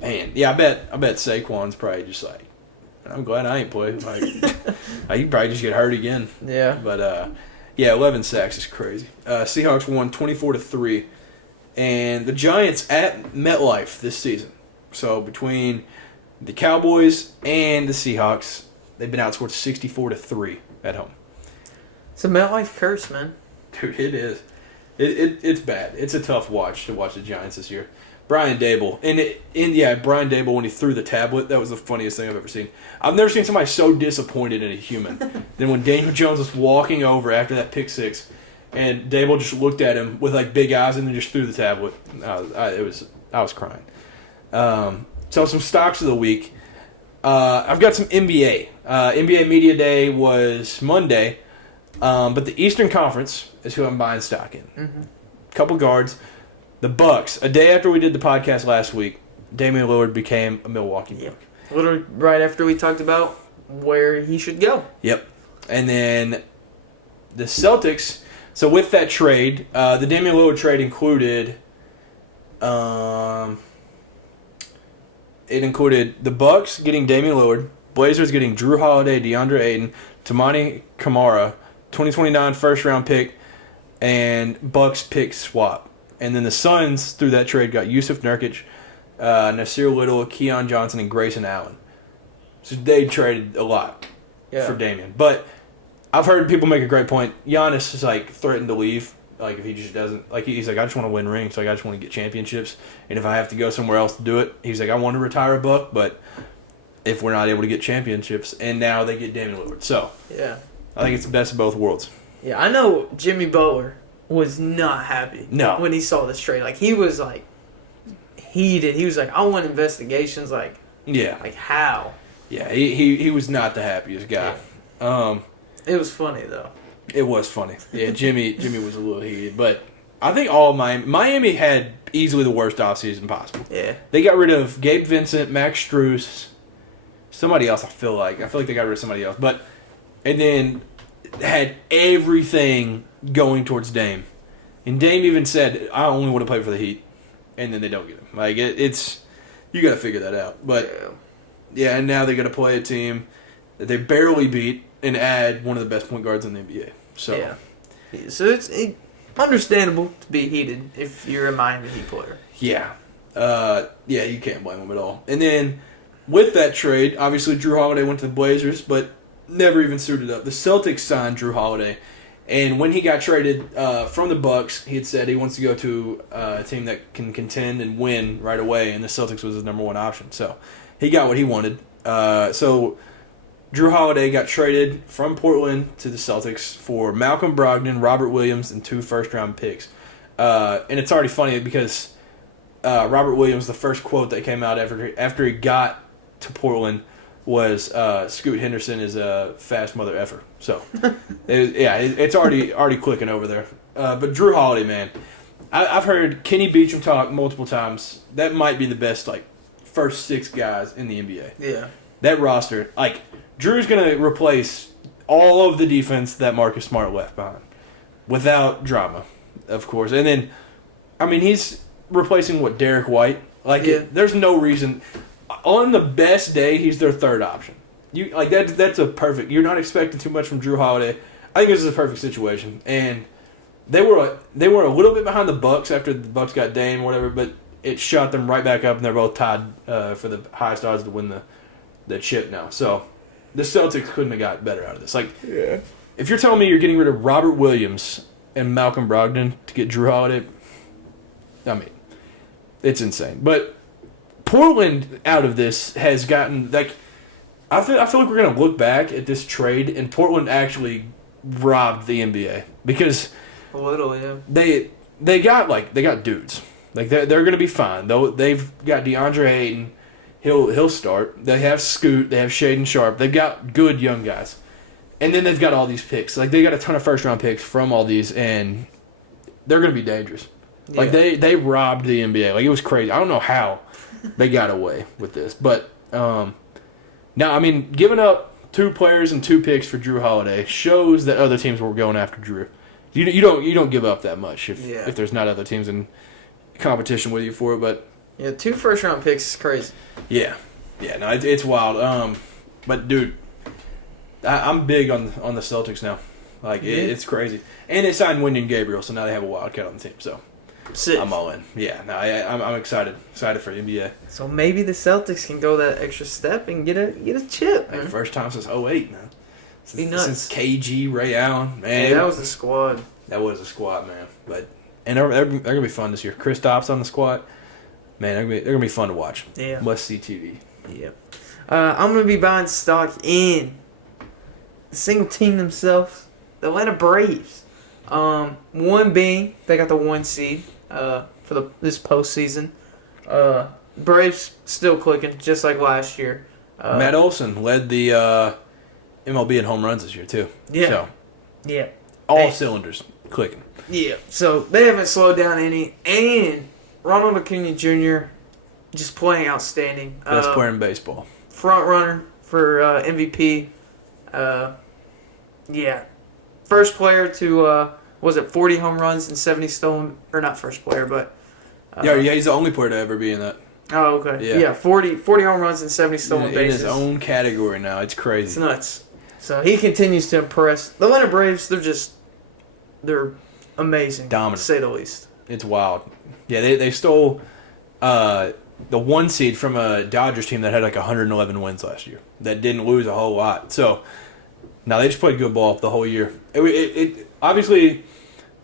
man, yeah, I bet Saquon's probably just like, I'm glad I ain't played. Like, he'd probably just get hurt again. Yeah, but. Yeah, 11 sacks is crazy. Seahawks won 24-3, and the Giants at MetLife this season. So between the Cowboys and the Seahawks, they've been outscored 64-3 at home. It's a MetLife curse, man. Dude, it is. It's bad. It's a tough watch to watch the Giants this year. Brian Dable. Brian Dable, when he threw the tablet, that was the funniest thing I've ever seen. I've never seen somebody so disappointed in a human than when Daniel Jones was walking over after that pick six, and Dable just looked at him with like big eyes and then just threw the tablet. I was crying. So some stocks of the week. I've got some NBA. NBA Media Day was Monday, but the Eastern Conference is who I'm buying stock in. Mm-hmm. Couple guards. The Bucks. A day after we did the podcast last week, Damian Lillard became a Milwaukee Buck. Literally right after we talked about where he should go. Yep. And then the Celtics. So with that trade, the Damian Lillard trade included the Bucks getting Damian Lillard, Blazers getting Drew Holiday, DeAndre Ayton, Tamani Kamara, 2029 first round pick, and Bucks pick swap. And then the Suns, through that trade, got Yusuf Nurkic, Nasir Little, Keon Johnson, and Grayson Allen. So they traded a lot for Damian. But I've heard people make a great point. Giannis is like threatened to leave. Like if he just doesn't, like he's like, I just want to win rings. Like I just want to get championships. And if I have to go somewhere else to do it, he's like, I want to retire a Buck, but if we're not able to get championships, and now they get Damian Lillard. So I think it's the best of both worlds. Yeah, I know Jimmy Butler was not happy when he saw this trade. Like he was like heated. He was like, I want investigations. Like how? Yeah, he was not the happiest guy. Yeah. It was funny though. It was funny. Yeah, Jimmy was a little heated, but I think all Miami had easily the worst offseason possible. Yeah, they got rid of Gabe Vincent, Max Strus, somebody else. I feel like they got rid of somebody else, and then had everything going towards Dame. And Dame even said, I only want to play for the Heat. And then they don't get him. Like, it's you got to figure that out. But, yeah, and now they got to play a team that they barely beat and add one of the best point guards in the NBA. So, so it's understandable to be heated if you're a Miami Heat player. Yeah. You can't blame them at all. And then, with that trade, obviously Drew Holiday went to the Blazers, but never even suited up. The Celtics signed Drew Holiday, and when he got traded from the Bucks, he had said he wants to go to a team that can contend and win right away, and the Celtics was his number one option. So he got what he wanted. So Drew Holiday got traded from Portland to the Celtics for Malcolm Brogdon, Robert Williams, and 2 first-round picks. And it's already funny because Robert Williams, the first quote that came out after he got to Portland was Scoot Henderson is a fast mother effer. So, it's already clicking over there. But Drew Holiday, man, I've heard Kenny Beecham talk multiple times. That might be the best first 6 guys in the NBA. Yeah, that roster, Drew's gonna replace all of the defense that Marcus Smart left behind, without drama, of course. And then, he's replacing Derek White. There's no reason. On the best day, he's their third option. That's a perfect. You're not expecting too much from Drew Holiday. I think this is a perfect situation. And they were a little bit behind the Bucks after the Bucks got Dame or whatever, but it shot them right back up, and they're both tied for the highest odds to win the chip now. So the Celtics couldn't have got better out of this. If you're telling me you're getting rid of Robert Williams and Malcolm Brogdon to get Drew Holiday, it's insane. But Portland out of this has gotten I feel like we're gonna look back at this trade and Portland actually robbed the NBA because a little, they got dudes they're gonna be fine though. They've got DeAndre Ayton, he'll start. They have Scoot. They have Shaden Sharp. They've got good young guys. And then they've got all these picks. Like, they got a ton of first-round picks from all these, and they're going to be dangerous. Yeah. Like, they robbed the NBA. Like, it was crazy. I don't know how they got away with this. But, now, I mean, giving up 2 players and 2 picks for Drew Holiday shows that other teams were going after Drew. You don't give up that much if there's not other teams in competition with you for it. But yeah, 2 first-round picks is crazy. Yeah. Yeah, no, it's wild. But, dude, I'm big on the Celtics now. Like, it's crazy. And they signed Wendy and Gabriel, so now they have a Wildcat on the team. So Sick. I'm all in. Yeah, no, I'm excited. Excited for the NBA. So maybe the Celtics can go that extra step and get a chip. Like, first time since 2008 now. Be nuts. Since KG, Ray Allen. Man, that was a squad. That was a squad, man. And they're going to be fun this year. Chris Dobbs on the squad. Man, they're going to be fun to watch. Yeah. Must-see TV. Yeah. I'm going to be buying stock in the single team themselves, the Atlanta Braves. One being they got the 1 seed for this postseason. Braves still clicking just like last year. Matt Olson led the MLB in home runs this year too. Yeah. So, yeah. All cylinders clicking. Yeah. So they haven't slowed down any, and Ronald Acuna Jr. just playing outstanding. Best player in baseball. Front runner for MVP. Yeah. First player to, 40 home runs and 70 stolen, or not first player, but. Yeah, he's the only player to ever be in that. Oh, okay. Yeah, 40 home runs and 70 stolen bases. In his own category now. It's crazy. It's nuts. So he continues to impress. The Atlanta Braves, they're amazing. Dominant. To say the least. It's wild. Yeah, they stole the 1 seed from a Dodgers team that had like 111 wins last year. That didn't lose a whole lot. So, now they just played good ball the whole year. It obviously,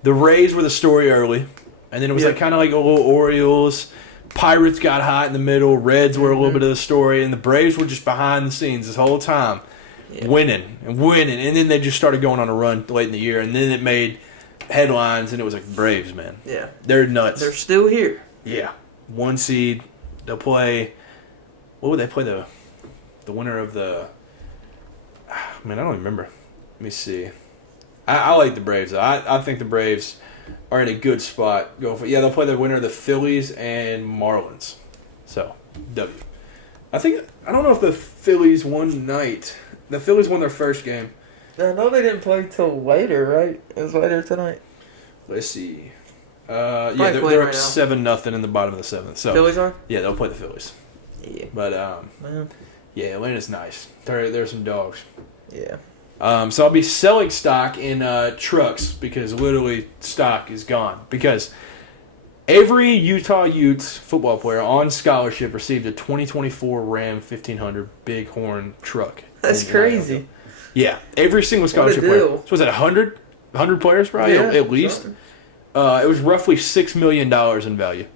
the Rays were the story early. And then it was kind of like a little Orioles. Pirates got hot in the middle. Reds were a little bit of the story. And the Braves were just behind the scenes this whole time. Yeah. Winning. And then they just started going on a run late in the year. And then it made headlines. And it was like, Braves, man. Yeah. They're nuts. They're still here. Yeah. 1 seed. They'll play. What would they play? The winner of the. Man, I don't remember. Let me see. I like the Braves. I think the Braves are in a good spot. They'll play the winner of the Phillies and Marlins. So, W. I don't know if the Phillies won tonight. The Phillies won their first game. I know they didn't play till later, right? It was later tonight. Let's see. They're up 7-0 in the bottom of the 7th. So Phillies are? Yeah, they'll play the Phillies. Yeah. But yeah, Atlanta's nice. They're some dogs. Yeah. So I'll be selling stock in trucks because literally stock is gone. Because every Utah Utes football player on scholarship received a 2024 Ram 1500 Bighorn truck. That's crazy. Yeah, every single scholarship player. So was it 100 players probably at least? It was roughly $6 million in value.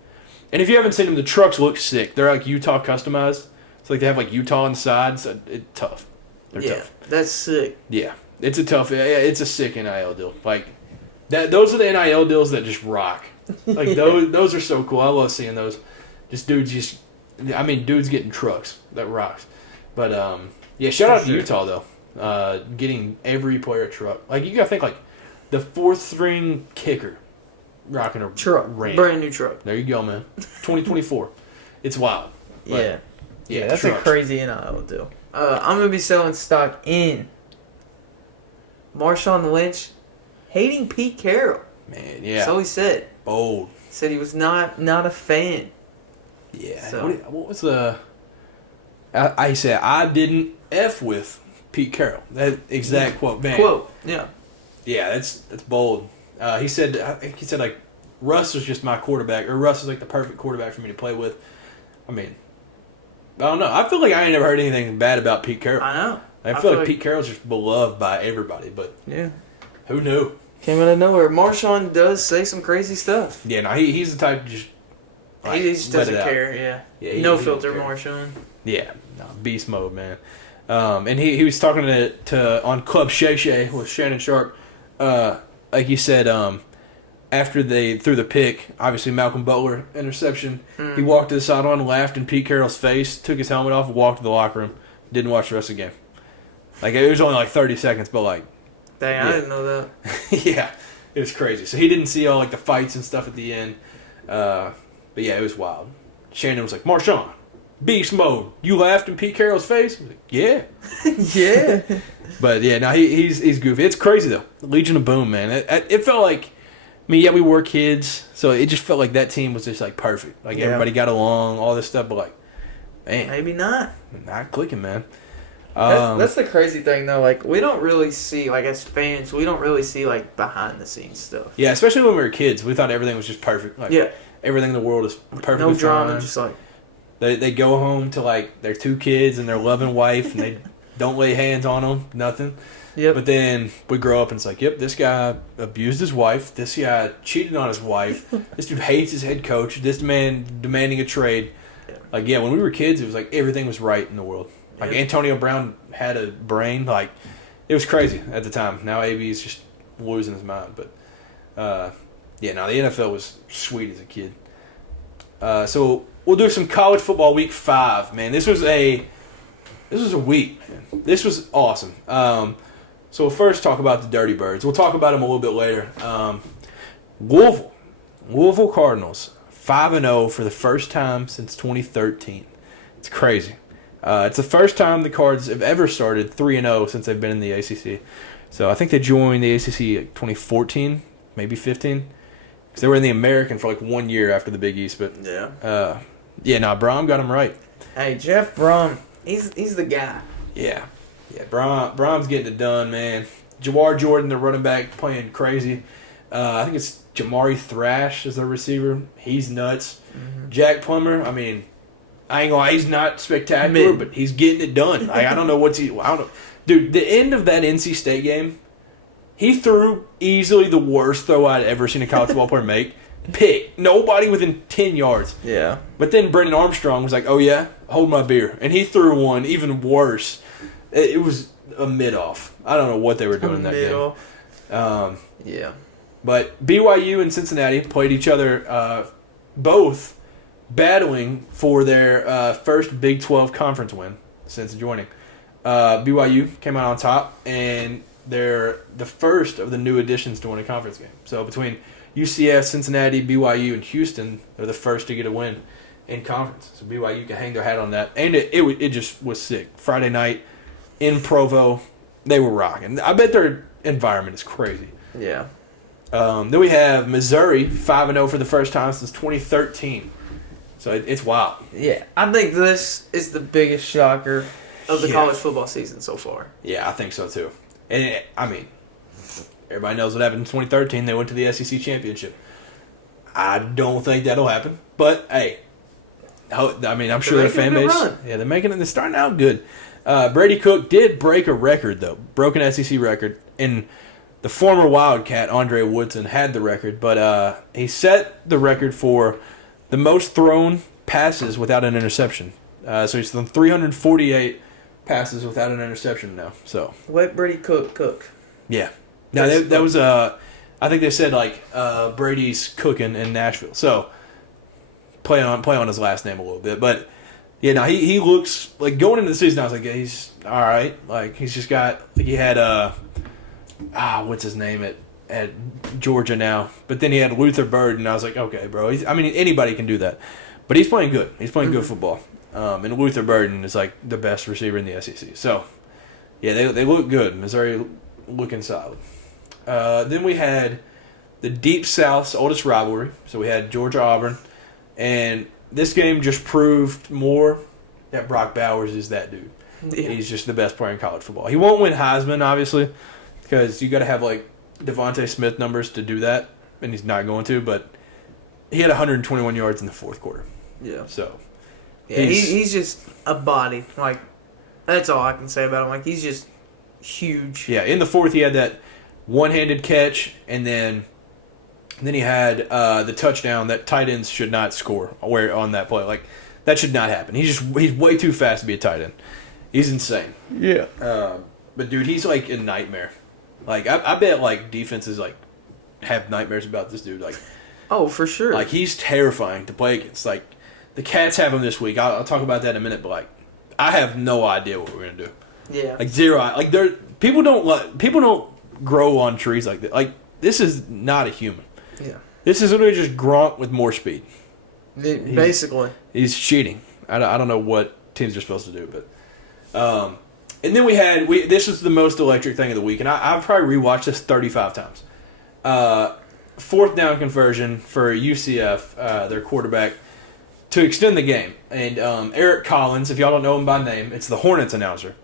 And if you haven't seen them, the trucks look sick. They're like Utah customized. It's like they have like Utah on the sides. It's tough. They're tough. That's sick. Yeah, it's a sick NIL deal. Like that. Those are the NIL deals that just rock. Like those are so cool. I love seeing those. Dudes getting trucks that rocks. But shout out to Utah though. Getting every player a truck. Like you gotta think like the 4th string kicker rocking a truck, Ram. brand new truck. There you go, man. 2024. It's wild. Yeah, that's trucks. A crazy NIL deal. I'm going to be selling stock in Marshawn Lynch hating Pete Carroll. Man, yeah. So he said. Bold. Said he was not a fan. Yeah. So. What was the... I said, I didn't F with Pete Carroll. That exact quote. Man. Quote, yeah. Yeah, that's bold. He said, like, Russ was just my quarterback, or Russ was like the perfect quarterback for me to play with. I mean... I don't know. I feel like I ain't never heard anything bad about Pete Carroll. I know. I feel like Pete Carroll's just beloved by everybody, but who knew? Came out of nowhere. Marshawn does say some crazy stuff. Yeah, no, he's the type to just he just doesn't care. Yeah, no filter, Marshawn. Yeah, no, beast mode, man. And he was talking to on Club Shay Shay with Shannon Sharp. Like he said, after they threw the pick, obviously Malcolm Butler interception. Mm. He walked to the sideline, laughed in Pete Carroll's face, took his helmet off, and walked to the locker room. Didn't watch the rest of the game. Like, it was only like 30 seconds, but like, Dang, yeah. I didn't know that. Yeah, it was crazy. So he didn't see all like the fights and stuff at the end. But yeah, it was wild. Shannon was like, Marshawn, beast mode. You laughed in Pete Carroll's face? I was like, yeah. Yeah. But yeah, now he's goofy. It's crazy though. Legion of Boom, man. It felt like, I mean, yeah, we were kids, so it just felt like that team was just like perfect. Like everybody got along, all this stuff, but like, man, Maybe not. not clicking, man. That's the crazy thing, though. Like, we don't really see, like, as fans, we don't really see, like, behind-the-scenes stuff. Yeah, especially when we were kids, we thought everything was just perfect. Like, Yeah. everything in the world is perfect. No drama, just like... They go home to, like, their 2 kids and their loving wife, and they don't lay hands on them, nothing. Yep. But then we grow up and it's like, yep, this guy abused his wife. This guy cheated on his wife. This dude hates his head coach. This man demanding a trade. Yeah. Like, yeah, when we were kids, it was like everything was right in the world. Like, Antonio Brown had a brain. Like, it was crazy at the time. Now AB is just losing his mind. But, yeah, no, the NFL was sweet as a kid. So we'll do some college football week 5, man. This was a week, man. This was awesome. So we'll first talk about the Dirty Birds. We'll talk about them a little bit later. Louisville Cardinals, 5-0 for the first time since 2013. It's crazy. It's the first time the Cards have ever started 3-0 since they've been in the ACC. So I think they joined the ACC in 2014, maybe 15. Because they were in the American for like 1 year after the Big East. But Brom got them right. Hey, Jeff Brom, he's the guy. Yeah, Brom's getting it done, man. Jawar Jordan, the running back, playing crazy. I think it's Jamari Thrash is their receiver. He's nuts. Mm-hmm. Jack Plummer, I mean, I ain't gonna lie, he's not spectacular, but he's getting it done. I don't know I don't know. Dude, the end of that NC State game, he threw easily the worst throw I'd ever seen a college football player make. Pick. Nobody within 10 yards. Yeah. But then Brendan Armstrong was like, oh yeah, hold my beer. And he threw one even worse. It was a mid-off. I don't know what they were doing in that game. Yeah. But BYU and Cincinnati played each other, both battling for their first Big 12 conference win since joining. BYU came out on top, and they're the first of the new additions to win a conference game. So between UCF, Cincinnati, BYU, and Houston, they're the first to get a win in conference. So BYU can hang their hat on that. And it just was sick. Friday night in Provo, they were rocking. I bet their environment is crazy. Yeah. Then we have Missouri, 5-0 for the first time since 2013. So it's wild. Yeah. I think this is the biggest shocker of the college football season so far. Yeah, I think so too. And I mean, everybody knows what happened in 2013. They went to the SEC championship. I don't think that'll happen. But hey, I mean, I'm sure their fan base. Yeah, they're making it. They're starting out good. Brady Cook did break a record though, broke an SEC record, and the former Wildcat Andre Woodson had the record, but he set the record for the most thrown passes without an interception. So he's thrown 348 passes without an interception now. So let Brady cook. Yeah. Now that was I think they said like Brady's cooking in Nashville. So play on his last name a little bit, but yeah, now he looks like going into the season. I was like, yeah, he's all right. Like he's just got like he had what's his name at Georgia now, but then he had Luther Bird, and I was like, okay, bro. I mean, anybody can do that, but he's playing good. He's playing good football. And Luther Burden is like the best receiver in the SEC. So, yeah, they look good. Missouri looking solid. Then we had the Deep South's oldest rivalry. So we had Georgia-Auburn. And this game just proved more that Brock Bowers is that dude. Yeah. He's just the best player in college football. He won't win Heisman, obviously, because you got to have like Devontae Smith numbers to do that, and he's not going to. But he had 121 yards in the fourth quarter. Yeah. So. Yeah, he's just a body. Like, that's all I can say about him. Like, he's just huge. Yeah, in the fourth, he had that one-handed catch, and then he had the touchdown that tight ends should not score on that play. Like, that should not happen. He's way too fast to be a tight end. He's insane. Yeah. But, dude, he's like a nightmare. Like, I bet, like, defenses, like, have nightmares about this dude. Like, Oh, for sure. like he's terrifying to play against. Like, the Cats have him this week. I'll talk about that in a minute. But like, I have no idea what we're gonna do. Yeah. Like zero. Like people don't grow on trees like that. Like, this is not a human. Yeah. This is literally just Gronk with more speed. Basically. He's cheating. I don't know what teams are supposed to do, but and then this was the most electric thing of the week, and I've probably rewatched this 35 times. Fourth down conversion for UCF, their quarterback, to extend the game. And Eric Collins, if y'all don't know him by name, it's the Hornets announcer.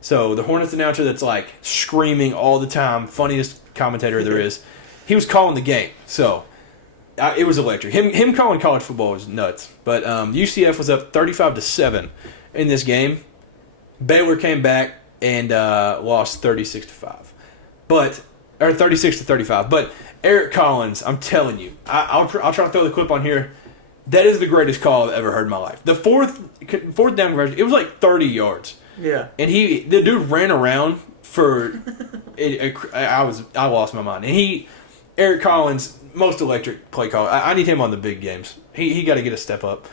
So the Hornets announcer that's like screaming all the time, funniest commentator there is. He was calling the game, so it was electric. Him calling college football was nuts. But UCF was up 35-7 in this game. Baylor came back and lost 36-5, or 36-35. But Eric Collins, I'm telling you, I'll try to throw the clip on here. That is the greatest call I've ever heard in my life. The fourth down conversion, it was like 30 yards. Yeah. And the dude ran around for I lost my mind. And Eric Collins, most electric play call. I need him on the big games. He got to get a step up.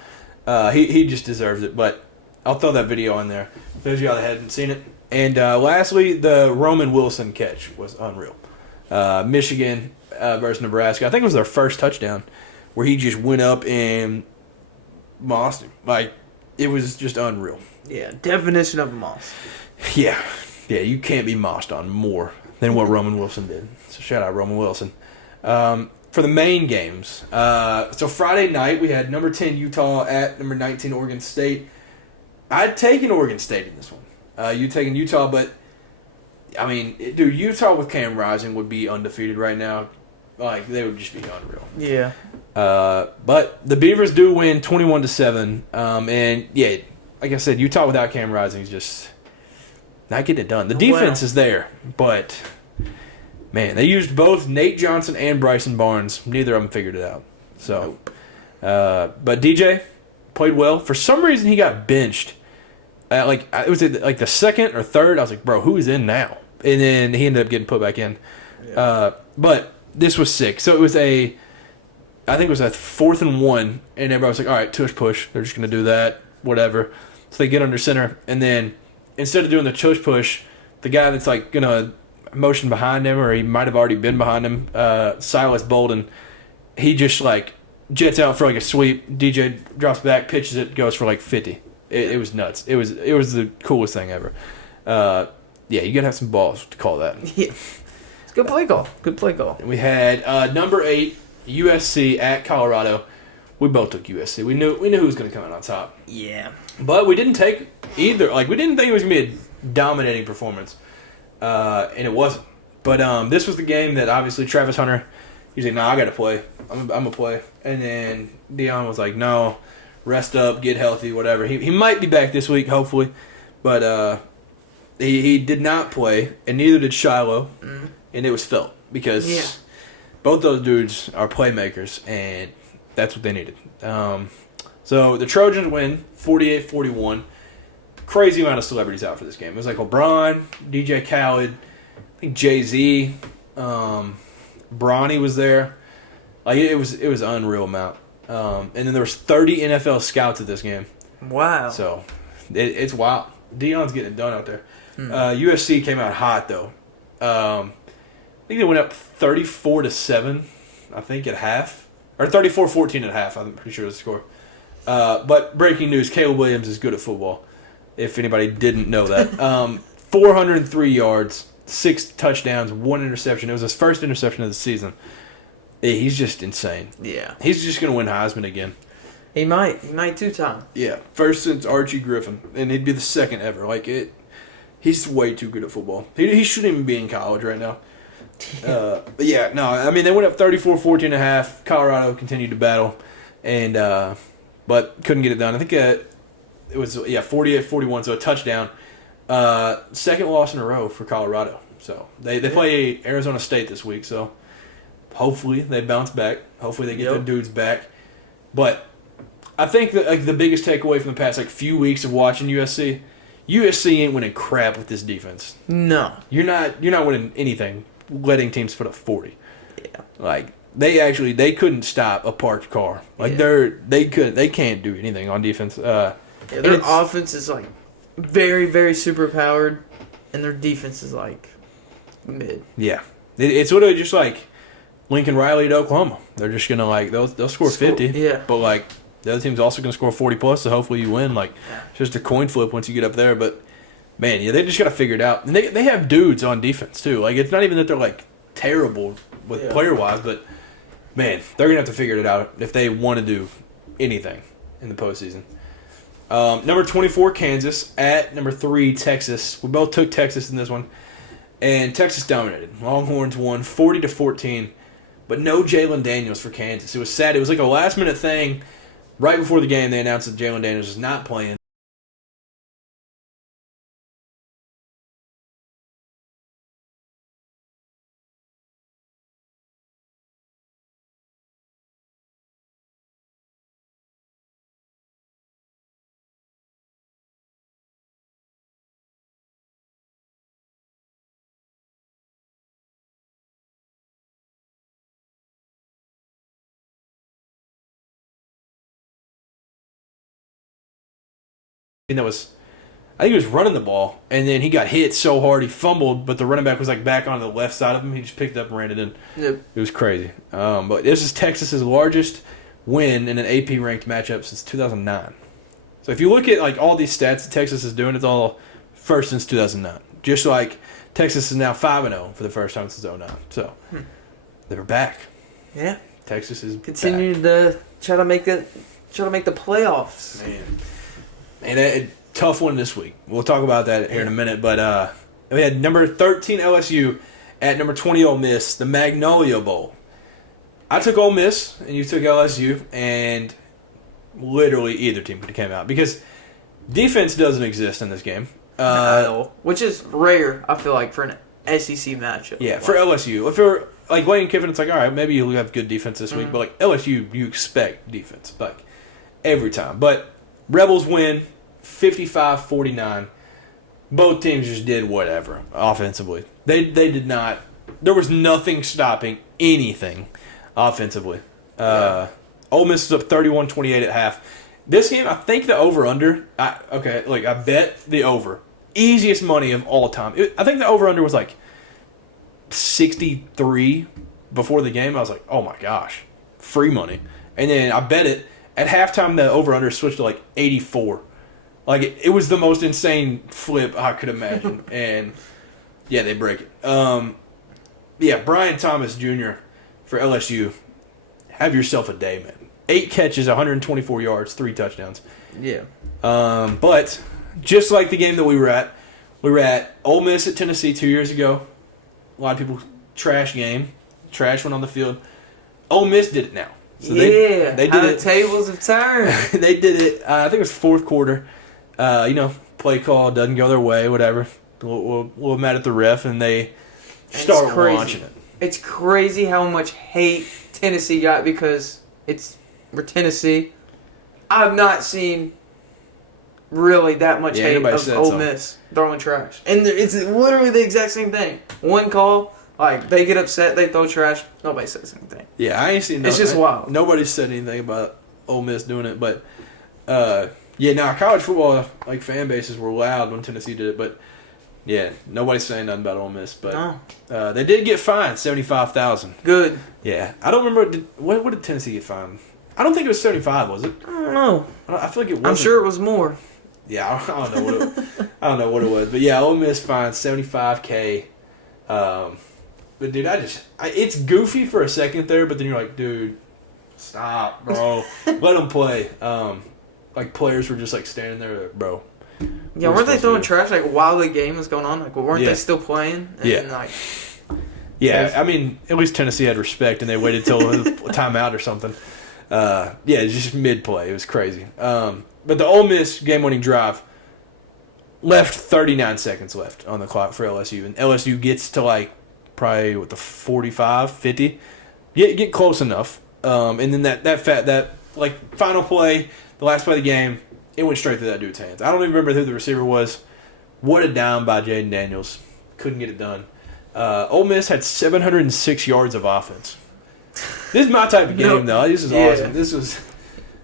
He just deserves it. But I'll throw that video in there. Those of y'all that hadn't seen it. And lastly, the Roman Wilson catch was unreal. Michigan versus Nebraska. I think it was their first touchdown where he just went up and mossed him. Like, it was just unreal. Yeah, definition of a moss. Yeah, you can't be mossed on more than what Roman Wilson did. So shout out Roman Wilson. For the main games, so Friday night we had number 10 Utah at number 19 Oregon State. I'd taken Oregon State in this one. You taking Utah, but I mean, dude, Utah with Cam Rising would be undefeated right now. Like, they would just be unreal. Yeah. But the Beavers do win 21-7. And yeah, like I said, Utah without Cam Rising is just not getting it done. The defense is there, but man, they used both Nate Johnson and Bryson Barnes. Neither of them figured it out. So, but DJ played well. For some reason, he got benched. It was like the second or third. I was like, bro, who is in now? And then he ended up getting put back in. Yeah. But this was sick. So it was I think it was a 4th and 1, and everybody was like, all right, tush push. They're just going to do that, whatever. So they get under center, and then instead of doing the tush push, the guy that's like going to motion behind him, or he might have already been behind him, Silas Bolden, he just like jets out for like a sweep. DJ drops back, pitches it, goes for like 50. It was nuts. It was the coolest thing ever. Yeah, you got to have some balls to call that. Yeah. It's a good play call. Good play call. We had number 8 USC at Colorado. We both took USC. We knew who was going to come out on top. Yeah. But we didn't take either. Like, we didn't think it was going to be a dominating performance. And it wasn't. But this was the game that obviously Travis Hunter, he's like, nah, I got to play. I'm going to play. And then Deion was like, no, rest up, get healthy, whatever. He might be back this week, hopefully. But he did not play, and neither did Shiloh. Mm-hmm. And it was felt because both those dudes are playmakers, and that's what they needed. So the Trojans win 48-41. Crazy amount of celebrities out for this game. It was like LeBron, DJ Khaled, I think Jay-Z, Bronny was there. Like, it was unreal amount. And then there was 30 NFL scouts at this game. Wow. So it's wild. Deion's getting it done out there. USC came out hot though. I think they went up 34-7. I think at half, or 34-14 at half. I'm pretty sure was the score. But breaking news: Caleb Williams is good at football. If anybody didn't know that, 403 yards, 6 touchdowns, 1 interception. It was his first interception of the season. He's just insane. Yeah, he's just gonna win Heisman again. He might 2 times. Yeah, first since Archie Griffin, and he'd be the second ever. Like it, he's way too good at football. He shouldn't even be in college right now. But yeah, no, I mean they went up 34-14 a half. Colorado continued to battle, and but couldn't get it done. I think it was 48-41, so a touchdown. Second loss in a row for Colorado. So they play Arizona State this week. So hopefully they bounce back. Hopefully they get their dudes back. But I think that the biggest takeaway from the past few weeks of watching USC ain't winning crap with this defense. No, you're not winning anything. Letting teams put up 40. Yeah. Like they couldn't stop a parked car. Like they can't do anything on defense. Their offense is like very, very super powered, and their defense is like mid. Yeah, it's literally just like Lincoln Riley to Oklahoma. They're just gonna like they'll score 50. Yeah. But like the other team's also gonna score 40 plus. So hopefully you win. Like it's just a coin flip once you get up there. But man, yeah, they just gotta figure it out. And they have dudes on defense too. Like it's not even that they're like terrible with player wise, but man, they're gonna have to figure it out if they want to do anything in the postseason. Number 24, Kansas at number 3, Texas. We both took Texas in this one, and Texas dominated. Longhorns won 40-14, but no Jalen Daniels for Kansas. It was sad. It was like a last minute thing. Right before the game, they announced that Jalen Daniels is not playing. And I think he was running the ball, and then he got hit so hard he fumbled, but the running back was like back on the left side of him. He just picked it up and ran it in. Yep. It was crazy. But this is Texas's largest win in an AP ranked matchup since 2009. So if you look at like all these stats that Texas is doing, it's all first since 2009. Just like Texas is now 5-0 for the first time since 2009. So they're back. Yeah. Texas is continue back. to try to make the playoffs. Man, a tough one this week. We'll talk about that here in a minute. But we had number 13 LSU at number 20 Ole Miss, the Magnolia Bowl. I took Ole Miss, and you took LSU, and literally either team could have came out because defense doesn't exist in this game. Which is rare, I feel like, for an SEC matchup. Yeah, for LSU. If you're like Lane Kiffin, it's like, all right, maybe you'll have good defense this week. But like LSU, you expect defense, like every time. But Rebels win 55-49. Both teams just did whatever offensively. They did not. There was nothing stopping anything offensively. Ole Miss was up 31-28 at half. This game, I think the over-under, I bet the over. Easiest money of all time. I think the over-under was like 63 before the game. I was like, oh my gosh, free money. And then I bet it. At halftime, the over-under switched to like 84. Like, it was the most insane flip I could imagine. And, yeah, they break it. Brian Thomas Jr. for LSU. Have yourself a day, man. 8 catches, 124 yards, 3 touchdowns. Yeah. But just like the game that we were at Ole Miss at Tennessee 2 years ago. A lot of people trash game. Trash went on the field. Ole Miss did it now. So they did how it. The tables have turned. They did it. I think it was fourth quarter. Play call doesn't go their way, whatever. A little mad at the ref, and they start launching it. It's crazy how much hate Tennessee got because we're Tennessee. I've not seen really that much hate of Ole Miss throwing trash. And it's literally the exact same thing. One call, like, they get upset, they throw trash, nobody says anything. Yeah, I ain't seen it's just wild. Nobody said anything about Ole Miss doing it, but college football like fan bases were loud when Tennessee did it, but yeah, nobody's saying nothing about Ole Miss. But they did get fined $75,000. Good. Yeah, I don't remember what did Tennessee get fined? I don't think it was 75, was it? I don't know. I feel like it was. I'm sure it was more. Yeah, I don't know what it was, but yeah, Ole Miss fined $75K. But dude, it's goofy for a second there, but then you're like, dude, stop, bro, let them play. Like players were just like standing there, like, bro. Yeah, weren't they throwing trash like while the game was going on? Like, weren't they still playing? And, I mean, at least Tennessee had respect, and they waited till a timeout or something. Just mid play, it was crazy. But the Ole Miss game-winning drive left 39 seconds left on the clock for LSU, and LSU gets to like probably the 45, 50, get close enough, and then that final play, the last play of the game, it went straight through that dude's hands. I don't even remember who the receiver was. What a dime by Jaden Daniels, couldn't get it done. Ole Miss had 706 yards of offense. This is my type of game, though. This is awesome.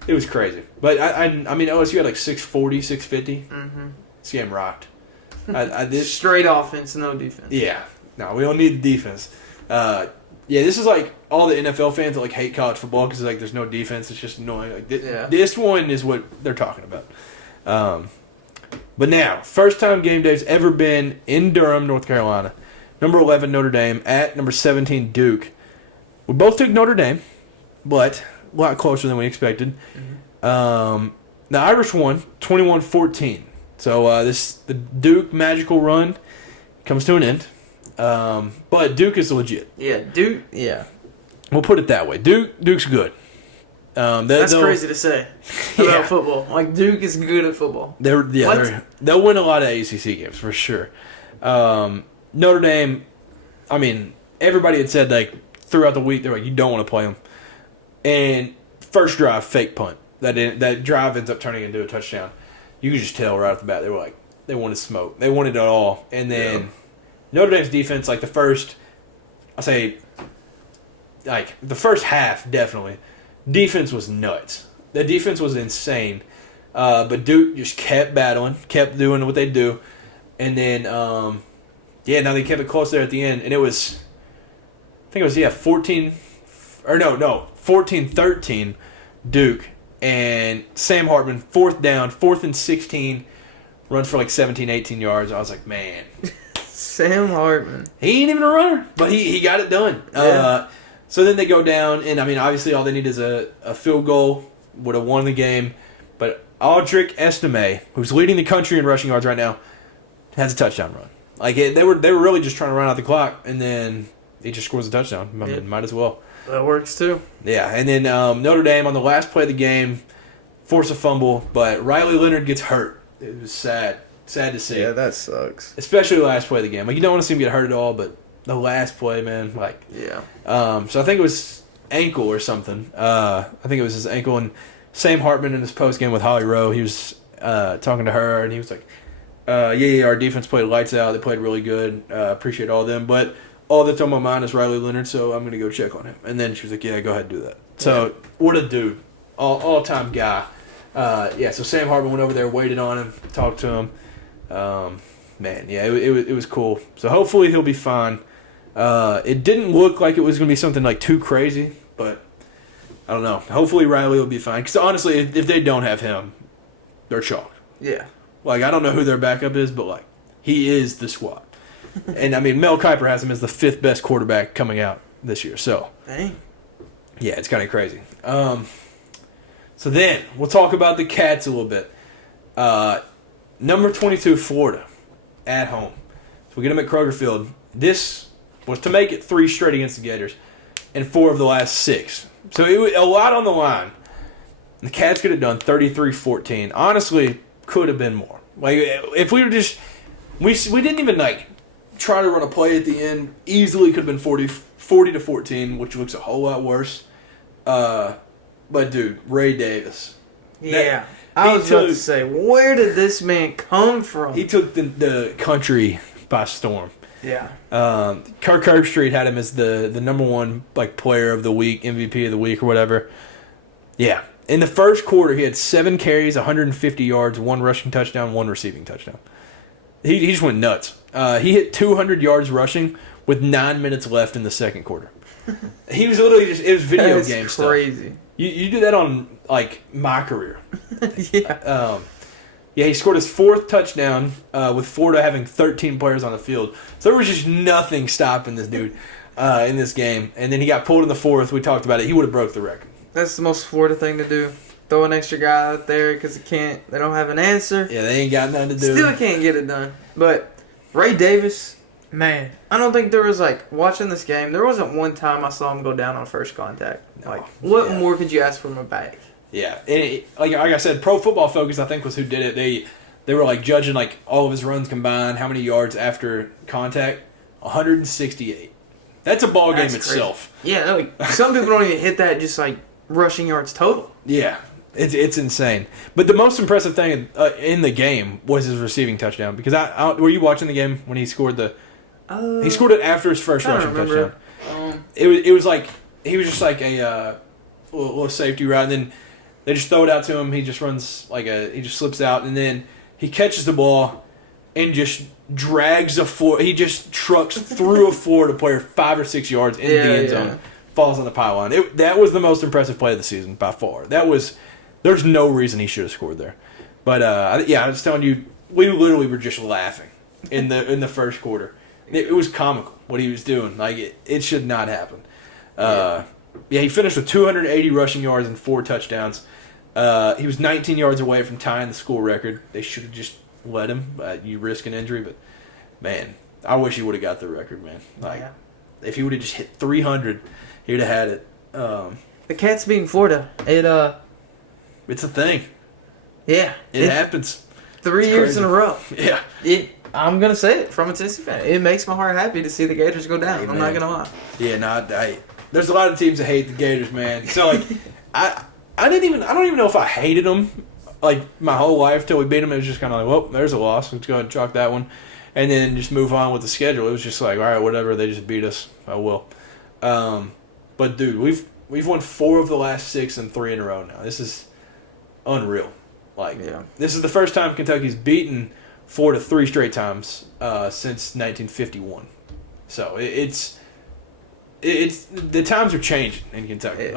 It was crazy. But, I mean, OSU had like 640, 650. Mm-hmm. This game rocked. Straight offense, no defense. Yeah. No, we don't need the defense. This is like all the NFL fans that like hate college football because like there's no defense. It's just annoying. Like this one is what they're talking about. But now, first time game day's ever been in Durham, North Carolina. Number 11 Notre Dame at number 17 Duke. We both took Notre Dame, but a lot closer than we expected. Mm-hmm. The Irish won 21-14. So the Duke magical run comes to an end. But Duke is legit. Yeah, Duke. Yeah, we'll put it that way. Duke's good. That's crazy to say about football. Like Duke is good at football. They'll win a lot of ACC games for sure. Notre Dame. I mean, everybody had said like throughout the week they're like you don't want to play them, and first drive fake punt that drive ends up turning into a touchdown. You could just tell right off the bat they wanted smoke. They wanted it all, and then. Yeah. Notre Dame's defense, like the first half, definitely. Defense was nuts. The defense was insane. But Duke just kept battling, kept doing what they do. And then, now they kept it close there at the end. And it was, 14-13 Duke. And Sam Hartman, fourth down, 4th and 16, runs for like 17, 18 yards. I was like, man. Sam Hartman. He ain't even a runner, but he got it done. Yeah. So then they go down, and I mean, obviously, all they need is a field goal. Would have won the game, but Audric Estime, who's leading the country in rushing yards right now, has a touchdown run. Like they were really just trying to run out the clock, and then he just scores a touchdown. I mean, might as well. That works too. Yeah, and then Notre Dame on the last play of the game forced a fumble, but Riley Leonard gets hurt. It was sad. Sad to see. Yeah, that sucks. Especially the last play of the game. Like, you don't want to see him get hurt at all, but the last play, man, like... Yeah. So I think it was ankle or something. I think it was his ankle. And Sam Hartman in his post-game with Holly Rowe, he was talking to her, and he was like, our defense played lights out. They played really good. Appreciate all of them. But all that's on my mind is Riley Leonard, so I'm going to go check on him. And then she was like, yeah, go ahead and do that. So, what a dude. All-time guy. So Sam Hartman went over there, waited on him, talked to him. It was cool. So hopefully he'll be fine. It didn't look like it was going to be something like too crazy, but I don't know. Hopefully Riley will be fine. Because honestly, if they don't have him, they're chalk. Yeah. Like, I don't know who their backup is, but like, he is the squad. And I mean, Mel Kiper has him as the 5th best quarterback coming out this year. So, dang. Yeah, it's kind of crazy. So then we'll talk about the Cats a little bit. Number 22, Florida, at home. So we get them at Kroger Field. This was to make it 3 straight against the Gators, and 4 of the last 6. So it was a lot on the line. The Cats get it done 33-14. Honestly, could have been more. Like, if we were just... We didn't even, like, try to run a play at the end. Easily could have been 40-14, which looks a whole lot worse. But, dude, Ray Davis. Yeah. I was about to say, where did this man come from? He took the country by storm. Yeah. Kirk Herbstreit had him as the number 1 like player of the week, MVP of the week or whatever. Yeah. In the first quarter, he had 7 carries, 150 yards, 1 rushing touchdown, 1 receiving touchdown. He just went nuts. He hit 200 yards rushing with 9 minutes left in the second quarter. He was literally just, it was video game stuff. Crazy. You do that on, like, my career. Yeah. He scored his 4th touchdown with Florida having 13 players on the field. So there was just nothing stopping this dude in this game. And then he got pulled in the 4th. We talked about it. He would have broke the record. That's the most Florida thing to do. Throw an extra guy out there because they don't have an answer. Yeah, they ain't got nothing to do. Still can't get it done. But Ray Davis, man, I don't think there was, like, watching this game, there wasn't one time I saw him go down on first contact. No. Like, what more could you ask from a back? Yeah. And like I said, Pro Football Focus, I think, was who did it. They were, like, judging, like, all of his runs combined, how many yards after contact. 168. That's a ball game itself. Crazy. Yeah, like, some people don't even hit that just, like, rushing yards total. Yeah. It's insane. But the most impressive thing in the game was his receiving touchdown. Because were you watching the game when he scored the He scored it after his first I rushing don't remember. touchdown. It was like he was just like a little safety route, and then they just throw it out to him. He just runs he just slips out, and then he catches the ball and just drags a floor. He just trucks through a Florida player 5 or 6 yards into the end zone, falls on the pylon. That was the most impressive play of the season by far. There's no reason he should have scored there, but I was telling you, we literally were just laughing in the first quarter. It was comical what he was doing. Like it should not happen. He finished with 280 rushing yards and 4 touchdowns. He was 19 yards away from tying the school record. They should have just let him. You risk an injury, but man, I wish he would have got the record, man. If he would have just hit 300, he would have had it. The Cats being Florida, it's a thing. Yeah, it happens. 3 years in a row. Yeah, I'm gonna say it from a Tennessee fan. It makes my heart happy to see the Gators go down. I'm not gonna lie. Yeah, there's a lot of teams that hate the Gators, man. So like, I don't even know if I hated them like my whole life till we beat them. It was just kind of like, well, there's a loss. Let's go ahead and chalk that one, and then just move on with the schedule. It was just like, all right, whatever. They just beat us. Oh well. But dude, we've won 4 of the last 6 and 3 in a row now. This is unreal. This is the first time Kentucky's beaten Florida 3 straight times since 1951. So it's the times are changing in Kentucky.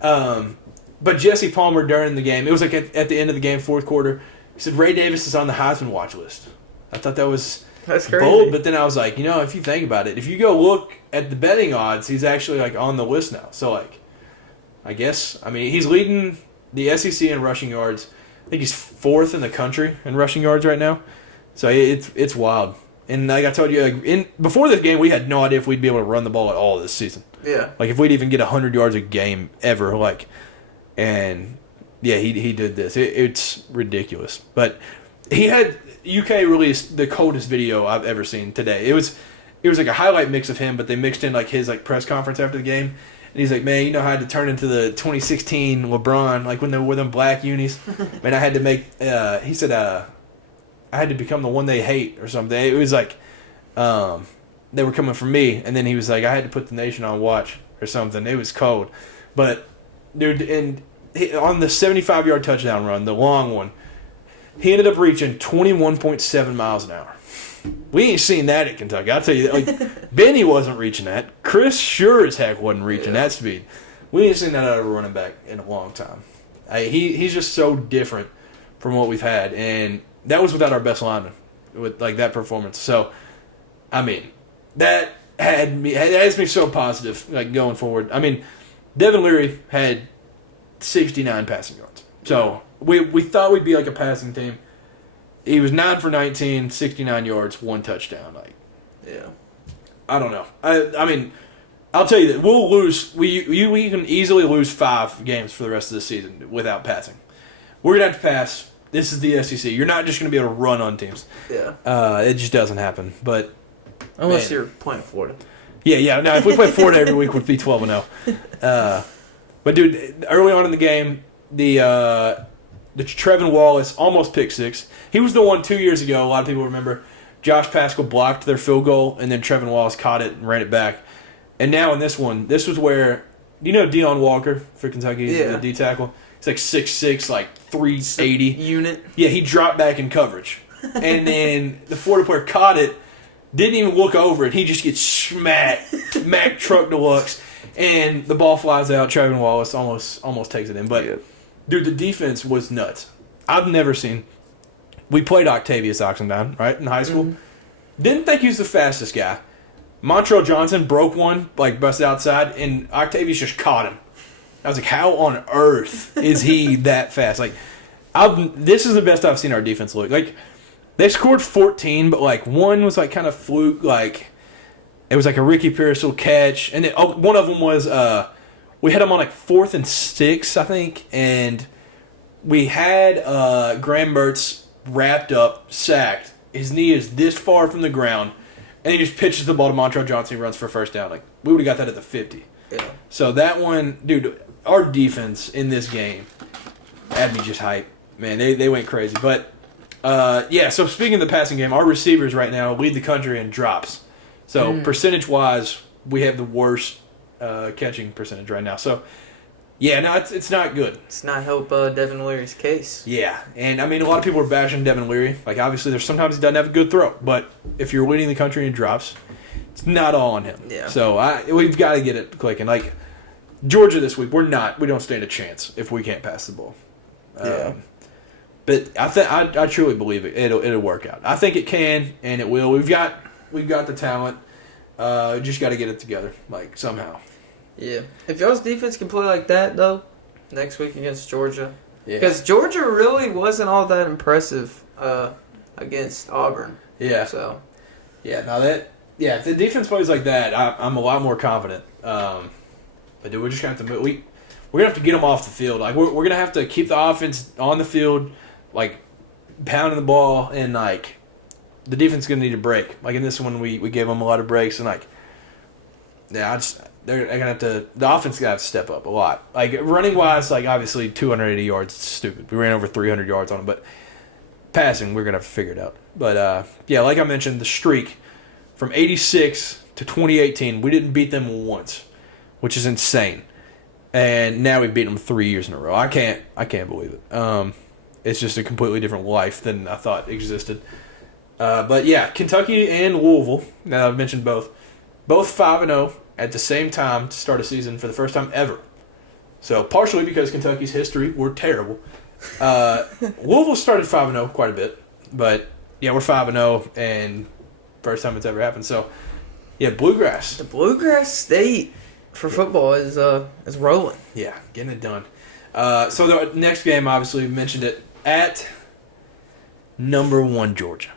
But Jesse Palmer during the game, it was like at the end of the game, fourth quarter, he said Ray Davis is on the Heisman watch list. I thought that's crazy. Bold, but then I was like, if you think about it, if you go look at the betting odds, he's actually on the list now. So I guess he's leading the SEC in rushing yards. I think he's 4th in the country in rushing yards right now. So it's wild. And like I told you, before this game, we had no idea if we'd be able to run the ball at all this season. Yeah. If we'd even get 100 yards a game ever. And yeah, he did this. It's ridiculous. But he had UK released the coldest video I've ever seen today. It was like a highlight mix of him, but they mixed in his press conference after the game. And he's like, man, I had to turn into the 2016 LeBron, when they wore them black unis. Man, I had to make. He said, I had to become the one they hate or something. It was they were coming for me, and then he was like, I had to put the nation on watch or something. It was cold, but dude, on the 75-yard touchdown run, the long one, he ended up reaching 21.7 miles an hour. We ain't seen that at Kentucky. I'll tell you that. Benny wasn't reaching that. Chris sure as heck wasn't reaching that speed. We ain't seen that out of a running back in a long time. He's just so different from what we've had, and that was without our best lineman with that performance. So, that has me so positive going forward. Devin Leary had 69 passing yards. So we thought we'd be a passing team. He was 9 for 19, 69 yards, 1 touchdown. I don't know. I'll tell you that we'll lose. We can easily lose 5 games for the rest of the season without passing. We're gonna have to pass. This is the SEC. You're not just gonna be able to run on teams. Yeah. It just doesn't happen. But unless you're playing Florida. Yeah. Now if we play Florida every week, we'd be 12-0. But dude, early on in the game, the Trevin Wallace almost pick 6. He was the one 2 years ago. A lot of people remember. Josh Paschal blocked their field goal, and then Trevin Wallace caught it and ran it back. And now in this one, this was where Deion Walker for Kentucky, the D tackle. He's 6'6", 380 unit. Yeah, he dropped back in coverage, and then the Florida player caught it, didn't even look over it. He just gets smacked, Mack truck deluxe, and the ball flies out. Trevin Wallace almost takes it in, but. Dude, the defense was nuts. I've never seen. We played Octavius Oxendine, right, in high school. Mm-hmm. Didn't think he was the fastest guy. Montrell Johnson broke one, busted outside, and Octavius just caught him. I was like, how on earth is he that fast? This is the best I've seen our defense look. They scored 14, but one was kind of fluke. It was a Ricky Pearsall catch, and then one of them was. We had him on 4th and 6, I think, and we had Graham Mertz wrapped up, sacked. His knee is this far from the ground, and he just pitches the ball to Montrell Johnson. He runs for a first down. We would have got that at the 50. Yeah. So that one, dude, our defense in this game had me just hyped. Man, they went crazy. But, so speaking of the passing game, our receivers right now lead the country in drops. So percentage-wise, we have the worst catching percentage right now. So, yeah, no, it's not good. It's not help Devin Leary's case. Yeah, and I mean, a lot of people are bashing Devin Leary. Like, obviously, there's sometimes he doesn't have a good throw, but if you're leading the country and he drops, it's not all on him. Yeah. So we've got to get it clicking. Like Georgia this week, we don't stand a chance if we can't pass the ball. Yeah. But I truly believe it'll work out. I think it can and it will. We've got the talent. Just got to get it together, like somehow. Yeah. If y'all's defense can play like that though, next week against Georgia, Yeah. because Georgia really wasn't all that impressive against Auburn. Yeah. So. Yeah. Now that. Yeah, if the defense plays like that, I'm a lot more confident. But dude, we're just gonna have to we're gonna have to get them off the field. Like we're gonna have to keep the offense on the field, like pounding the ball, and like the defense is gonna need a break. Like in this one, we gave them a lot of breaks, and like they're gonna have to. The offense gonna have to step up a lot. Like running wise, like obviously 280 yards is stupid. We ran over 300 yards on them, but passing we're gonna have to figure it out. But yeah, like I mentioned, the streak. From 86 to 2018, we didn't beat them once, which is insane. And now we've beaten them 3 years in a row. I can't believe it. It's just a completely different life than I thought existed. But yeah, Kentucky and Louisville. Now I've mentioned both 5-0 at the same time to start a season for the first time ever. So partially because Kentucky's history were terrible. Louisville started 5-0 quite a bit, but yeah, we're 5-0 and. First time it's ever happened. So, yeah, Bluegrass. The Bluegrass State for football is rolling. Yeah, getting it done. So the next game, obviously, we mentioned it at number 1 Georgia.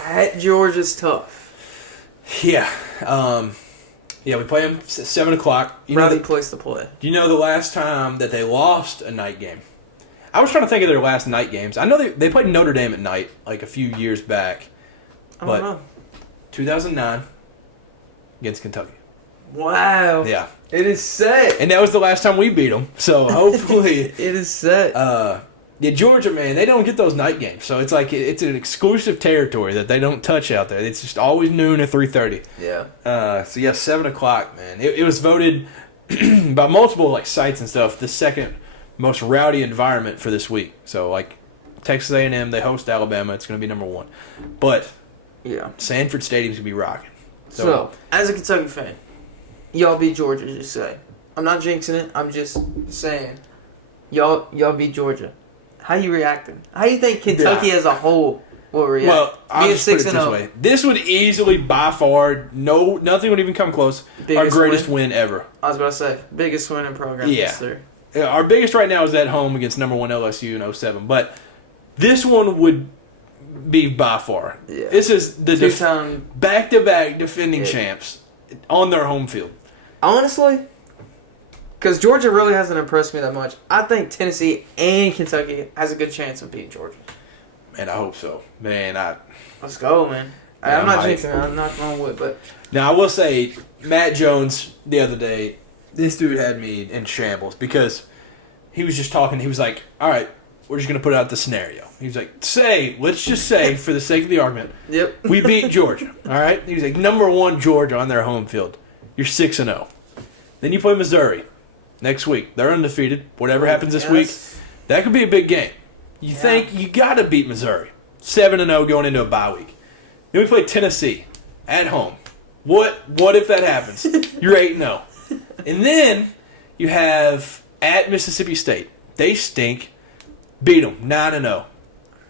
At Georgia's tough. Yeah, we play them 7 o'clock. Rowdy place to play. Do you know the last time that they lost a night game? I was trying to think of their last night games. I know they played Notre Dame at night like a few years back. I don't know. 2009 against Kentucky. Wow. Yeah. It is set. And that was the last time we beat them. So hopefully. It is set. Yeah, Georgia, man, they don't get those night games. So it's like it's an exclusive territory that they don't touch out there. It's just always noon or 3:30. Yeah. So yeah, 7 o'clock, man. It was voted by multiple like sites and stuff the second most rowdy environment for this week. So like Texas A&M, they host Alabama. It's going to be number 1. But yeah, Sanford Stadium's going to be rocking. So, as a Kentucky fan, y'all beat Georgia, just say. I'm not jinxing it. I'm just saying. Y'all beat Georgia. How you reacting? How you think Kentucky as a whole will react? Well, I'll just put it this 6-0. way. This would easily, by far, nothing would even come close. Our greatest win ever. I was about to say, biggest win in program history. Yeah, our biggest right now is at home against number 1 LSU in 07. But this one would be by far. Yeah. This is the two-time back-to-back defending champs on their home field. Honestly, because Georgia really hasn't impressed me that much, I think Tennessee and Kentucky has a good chance of beating Georgia. Man, I hope so. Man, let's go, man. Yeah, I'm not jinxing it. I'm not going with, but now I will say, Matt Jones the other day, this dude had me in shambles because he was just talking. He was like, "All right, we're just gonna put out the scenario." He was like, let's just say, for the sake of the argument, yep, we beat Georgia. All right, he was like, number 1 Georgia on their home field. You're 6-0. Then you play Missouri next week. They're undefeated. Whatever happens this week, that could be a big game. You think you got to beat Missouri, 7-0 going into a bye week. Then we play Tennessee at home. What if that happens? You're 8-0. And then you have at Mississippi State. They stink. Beat them 9-0.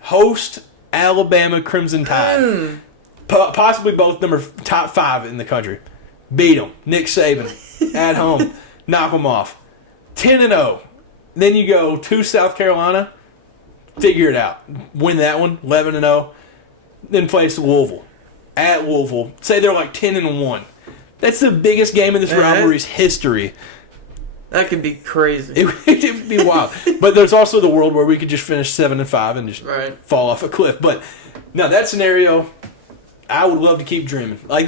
Host Alabama Crimson Tide. Possibly both top 5 in the country. Beat them. Nick Saban at home. Knock them off. 10-0. Then you go to South Carolina. Figure it out. Win that one. 11-0. Then face Louisville. At Louisville. Say they're like 10-1. That's the biggest game in this rivalry's history. That could be crazy. It would be wild. But there's also the world where we could just finish 7-5 and just fall off a cliff. But no, that scenario, I would love to keep dreaming. Like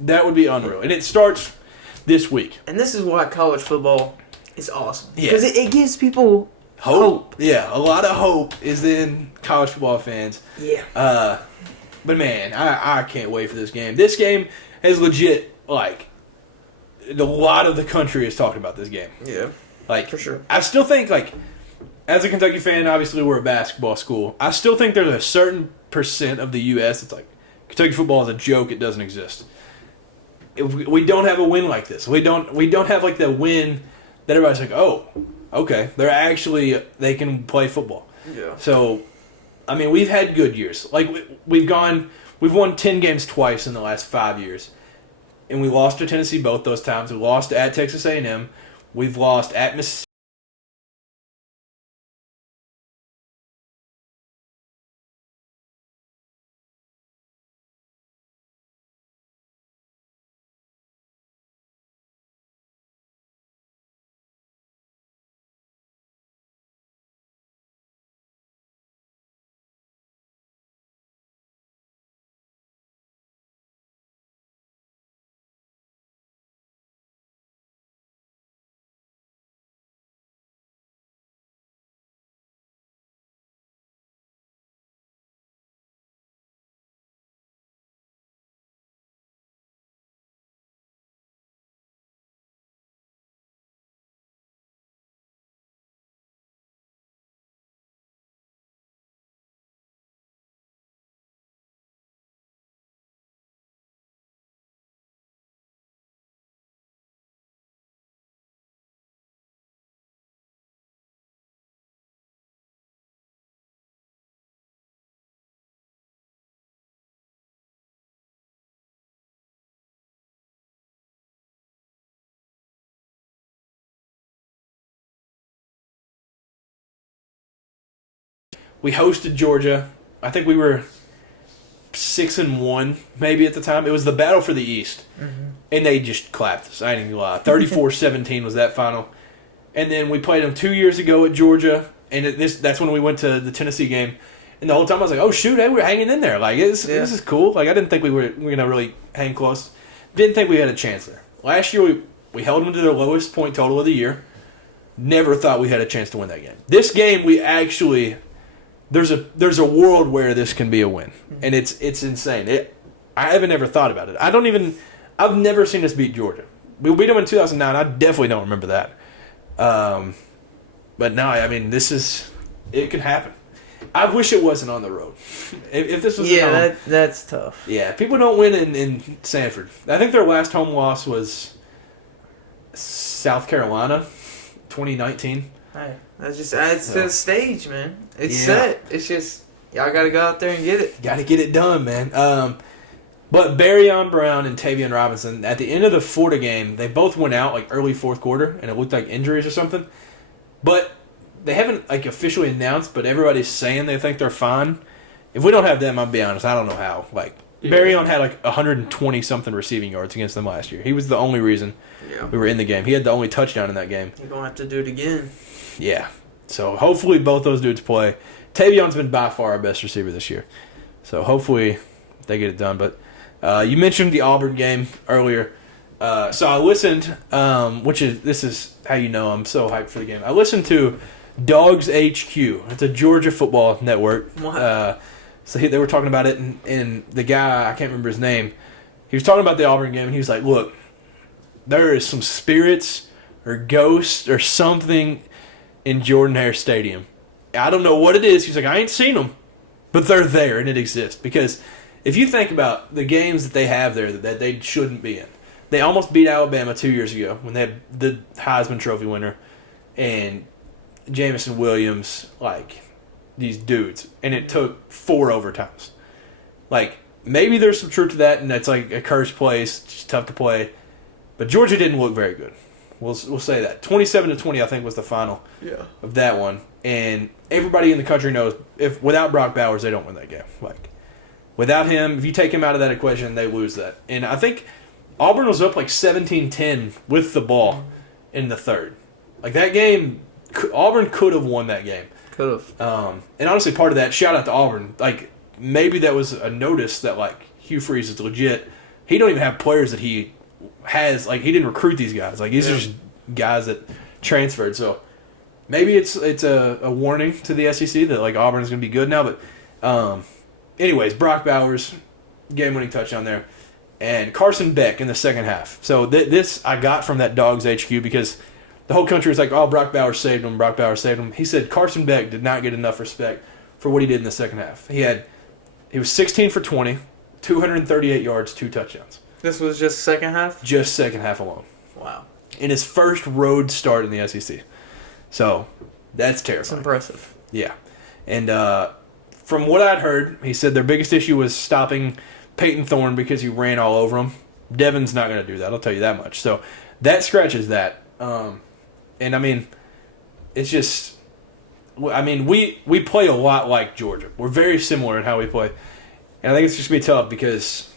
that would be unreal. And it starts this week. And this is why college football is awesome. Yeah. Because it gives people hope. Yeah, a lot of hope is in college football fans. Yeah. But man, I can't wait for this game. This game, has legit, like, a lot of the country is talking about this game. Yeah. Like, for sure. I still think, like, as a Kentucky fan, obviously we're a basketball school. I still think there's a certain percent of the U.S. that's like, Kentucky football is a joke. It doesn't exist. We don't have a win like this. We don't have, like, the win that everybody's like, oh, okay, they can play football. Yeah. So, I mean, we've had good years. Like, we've won 10 games twice in the last 5 years. And we lost to Tennessee both those times. We lost at Texas A&M. We've lost at Mississippi. We hosted Georgia. I think we were 6-1 maybe at the time. It was the battle for the East, and they just clapped us. I ain't even gonna lie. 34-17 was that final. And then we played them 2 years ago at Georgia, and that's when we went to the Tennessee game. And the whole time I was like, oh shoot, hey, we're hanging in there. Like this is cool. Like I didn't think we were gonna really hang close. Didn't think we had a chance there. Last year we held them to their lowest point total of the year. Never thought we had a chance to win that game. This game we actually. There's a world where this can be a win, and it's insane. I haven't ever thought about it. I've never seen us beat Georgia. We beat them in 2009. I definitely don't remember that. But no, I mean it could happen. I wish it wasn't on the road. If this was at home, that's tough. Yeah, people don't win in Sanford. I think their last home loss was South Carolina, 2019. Hey, that's the stage, man. It's set. It's just y'all got to go out there and get it. Got to get it done, man. But Barryon Brown and Tavion Robinson, at the end of the Florida game, they both went out like early fourth quarter, and it looked like injuries or something. But they haven't like officially announced, but everybody's saying they think they're fine. If we don't have them, I'll be honest, I don't know how. Like Barryon had like 120 something receiving yards against them last year. He was the only reason we were in the game. He had the only touchdown in that game. You're gonna have to do it again. Yeah. So hopefully both those dudes play. Tavion's been by far our best receiver this year. So hopefully they get it done. But you mentioned the Auburn game earlier. So I listened, this is how you know I'm so hyped for the game. I listened to Dogs HQ. It's a Georgia football network. So they were talking about it, and the guy, I can't remember his name, he was talking about the Auburn game, and he was like, look, there is some spirits or ghosts or something in Jordan-Hare Stadium. I don't know what it is. He's like, I ain't seen them, but they're there, and it exists. Because if you think about the games that they have there that they shouldn't be in, they almost beat Alabama 2 years ago when they had the Heisman Trophy winner and Jamison Williams, like, these dudes, and it took 4 overtimes. Like, maybe there's some truth to that, and that's like a cursed place, just tough to play. But Georgia didn't look very good. We'll say that 27-20, I think, was the final of that one. And everybody in the country knows if without Brock Bowers, they don't win that game. Like without him, if you take him out of that equation, they lose that. And I think Auburn was up like 17-10 with the ball in the third. Like that game, Auburn could have won that game. Could have. And honestly, part of that, shout out to Auburn. Like maybe that was a notice that like Hugh Freeze is legit. He don't even have players that he has. Like he didn't recruit these guys. Like these are just guys that transferred. So maybe it's a warning to the SEC that like Auburn is going to be good now. But anyways, Brock Bowers, game-winning touchdown there. and Carson Beck in the second half. So this I got from that Dogs HQ because the whole country was like, oh, Brock Bowers saved him, Brock Bowers saved him. He said Carson Beck did not get enough respect for what he did in the second half. He was 16 for 20, 238 yards, 2 touchdowns. This was just second half? Just second half alone. Wow. In his first road start in the SEC. So, that's terrifying. It's impressive. Yeah. And from what I'd heard, he said their biggest issue was stopping Peyton Thorne because he ran all over him. Devin's not going to do that, I'll tell you that much. So, that scratches that. And, I mean, it's just... I mean, we play a lot like Georgia. We're very similar in how we play. And I think it's just going to be tough because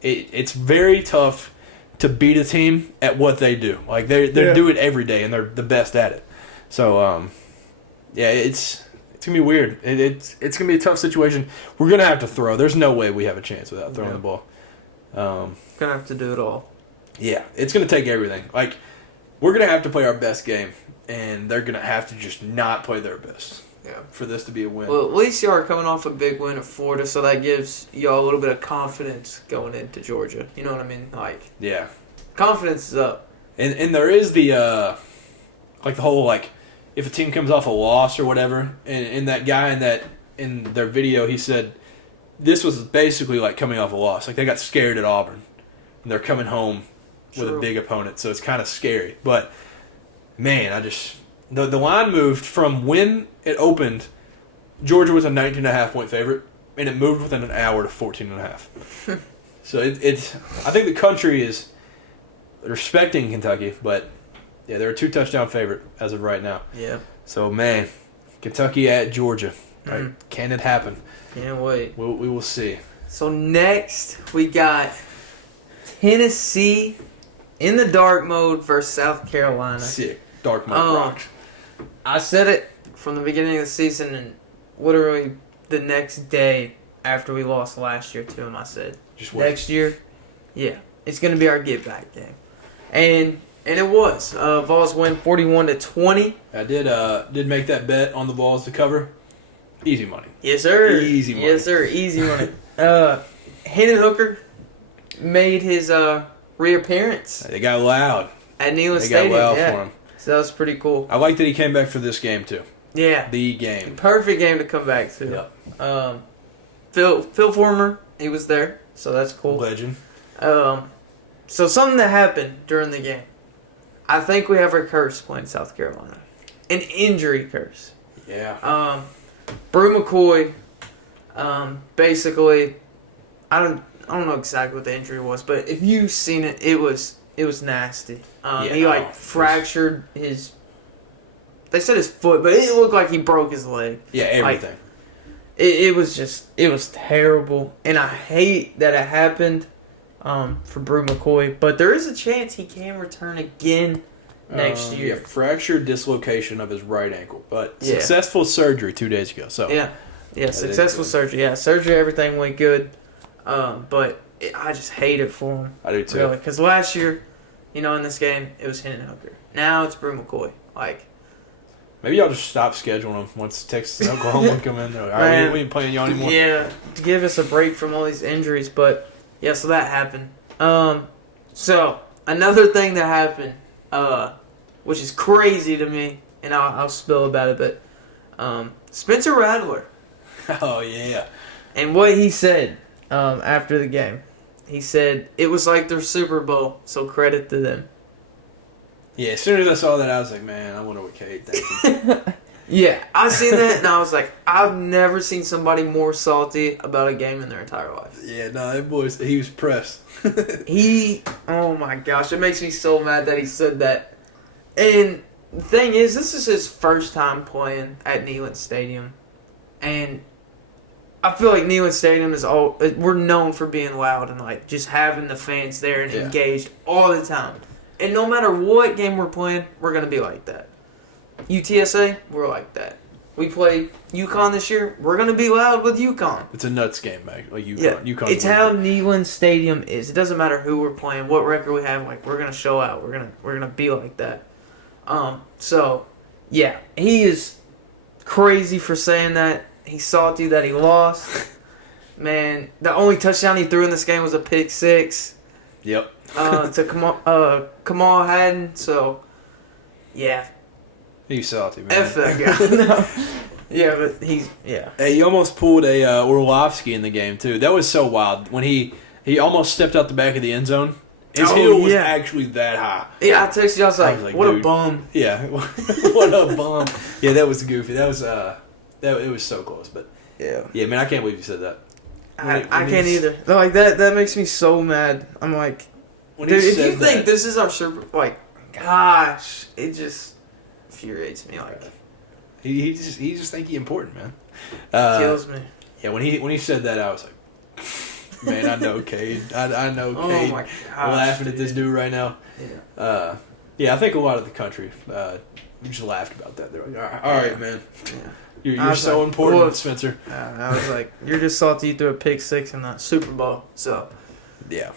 it's very tough to beat a team at what they do. Like, they do it every day, and they're the best at it. So, yeah, it's going to be weird. It's going to be a tough situation. We're going to have to throw. There's no way we have a chance without throwing the ball. Going to have to do it all. Yeah, it's going to take everything. Like, we're going to have to play our best game. And they're going to have to just not play their best for this to be a win. Well, at least y'all are coming off a big win at Florida, so that gives y'all a little bit of confidence going into Georgia. You know what I mean? Like, yeah. Confidence is up. And there is the, like the whole, like, if a team comes off a loss or whatever, and that guy in their video, he said this was basically like coming off a loss. Like, they got scared at Auburn. And they're coming home with a big opponent, so it's kind of scary. But... man, the line moved from when it opened, Georgia was a 19.5-point favorite, and it moved within an hour to 14.5. So it's I think the country is respecting Kentucky, but yeah, they're a 2-touchdown favorite as of right now. Yeah. So man, Kentucky at Georgia, right? Can it happen? Can't wait. We will see. So next we got Tennessee in the dark mode versus South Carolina. Sick. Dark mode rocks. I said it from the beginning of the season, and literally the next day after we lost last year to them, I said, just wait. Next year, yeah, it's going to be our get-back game. And it was. Vols win 41-20. I did make that bet on the Vols to cover. Easy money. Yes, sir. Easy money. Yes, sir. Easy money. Hendon Hooker made his reappearance. They got loud. At Neyland Stadium. They got loud for him. So that was pretty cool. I like that he came back for this game, too. Yeah. The game. Perfect game to come back to. Yep. Phil Former, he was there, so that's cool. Legend. So something that happened during the game. I think we have a curse playing South Carolina. An injury curse. Yeah. Brew McCoy, basically, I don't know exactly what the injury was, but if you've seen it, it was nasty. He fractured his. They said his foot, but it looked like he broke his leg. Yeah, everything. It was terrible, and I hate that it happened for Brew McCoy. But there is a chance he can return again next year. Yeah, fractured dislocation of his right ankle, but successful surgery 2 days ago. So yeah, successful surgery. Yeah, surgery, everything went good. But I just hate it for him. I do too. Really, because last year, in this game, it was Hendon Hooker. Now it's Brew McCoy. Maybe y'all just stop scheduling them once Texas and Oklahoma come in. All right, we ain't playing y'all anymore. Yeah, to give us a break from all these injuries. But, yeah, so that happened. So, another thing that happened, which is crazy to me, and I'll spill about it, but Spencer Rattler. Oh, yeah. And what he said after the game. He said, it was like their Super Bowl, so credit to them. Yeah, as soon as I saw that, I was like, man, I wonder what Kate thinking. Yeah, I seen that, and I was like, I've never seen somebody more salty about a game in their entire life. Yeah, no, that boy, he was pressed. Oh my gosh, it makes me so mad that he said that. And the thing is, this is his first time playing at Neyland Stadium. And I feel like Neyland Stadium we're known for being loud and just having the fans there and engaged all the time. And no matter what game we're playing, we're going to be like that. UTSA, we're like that. We play UConn this year, we're going to be loud with UConn. It's a nuts game, man. Like UConn. Yeah, UConn it's how Neyland Stadium is. It doesn't matter who we're playing, what record we have. We're going to show out. We're going to be like that. So, yeah, he is crazy for saying that. He's salty that he lost. man, the only touchdown he threw in this game was a pick six. Yep. To Kamal Haddon. So, yeah. He's salty, man. F that guy. No. Yeah, but yeah. Hey, he almost pulled a Orlovsky in the game, too. That was so wild. When he almost stepped out the back of the end zone. His heel was actually that high. Yeah, I texted you. I was like what dude, a bum. Yeah, what a bum. Yeah, that was goofy. That was it was so close. But yeah, man, I can't believe you said that. I can't either. Like that makes me so mad. I'm like, dude, if you think this is our Super, like, gosh, it just infuriates me. Like, he just think he important, man. Kills me. Yeah, when he said that, I was like. Man, I know Cade. I know Cade. Oh my gosh, laughing at this dude right now. Yeah. Yeah, I think a lot of the country just laughed about that. They're like, all right, man. Yeah. You're so important, Spencer. I was like, you're just salty you threw a pick six in the Super Bowl. So. Yeah.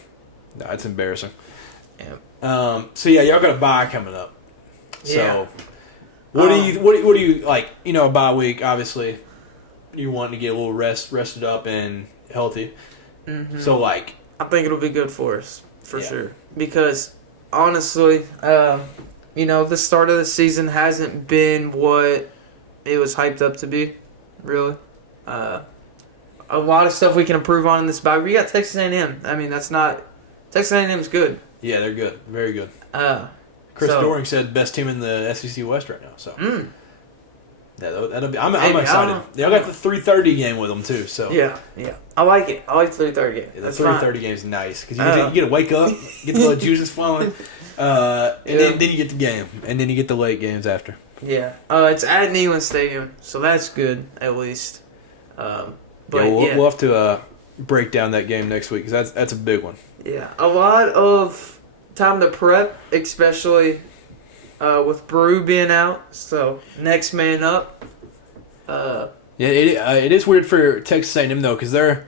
No, it's embarrassing. Yeah. So yeah, y'all got a bye coming up. So, yeah. what do you like? You know, a bye week. Obviously, you want to get a little rested up and healthy. Mm-hmm. So like, I think it'll be good for us for sure because honestly, the start of the season hasn't been what it was hyped up to be. Really, a lot of stuff we can improve on in this bye. We got Texas A&M. I mean, Texas A&M is good. Yeah, they're good, very good. Chris Doering said best team in the SEC West right now. So. Yeah, that'll be. I'm excited. Y'all got the 3:30 game with them too. So yeah, I like it. I like the 3:30 game. Yeah, the 3:30 game is nice because you get to wake up, get the little juices flowing, and then you get the game, and then you get the late games after. Yeah, it's at Neyland Stadium, so that's good at least. But we'll have to break down that game next week because that's a big one. Yeah, a lot of time to prep, especially. With Brew being out, so next man up. Yeah, it is weird for Texas A&M though, because they're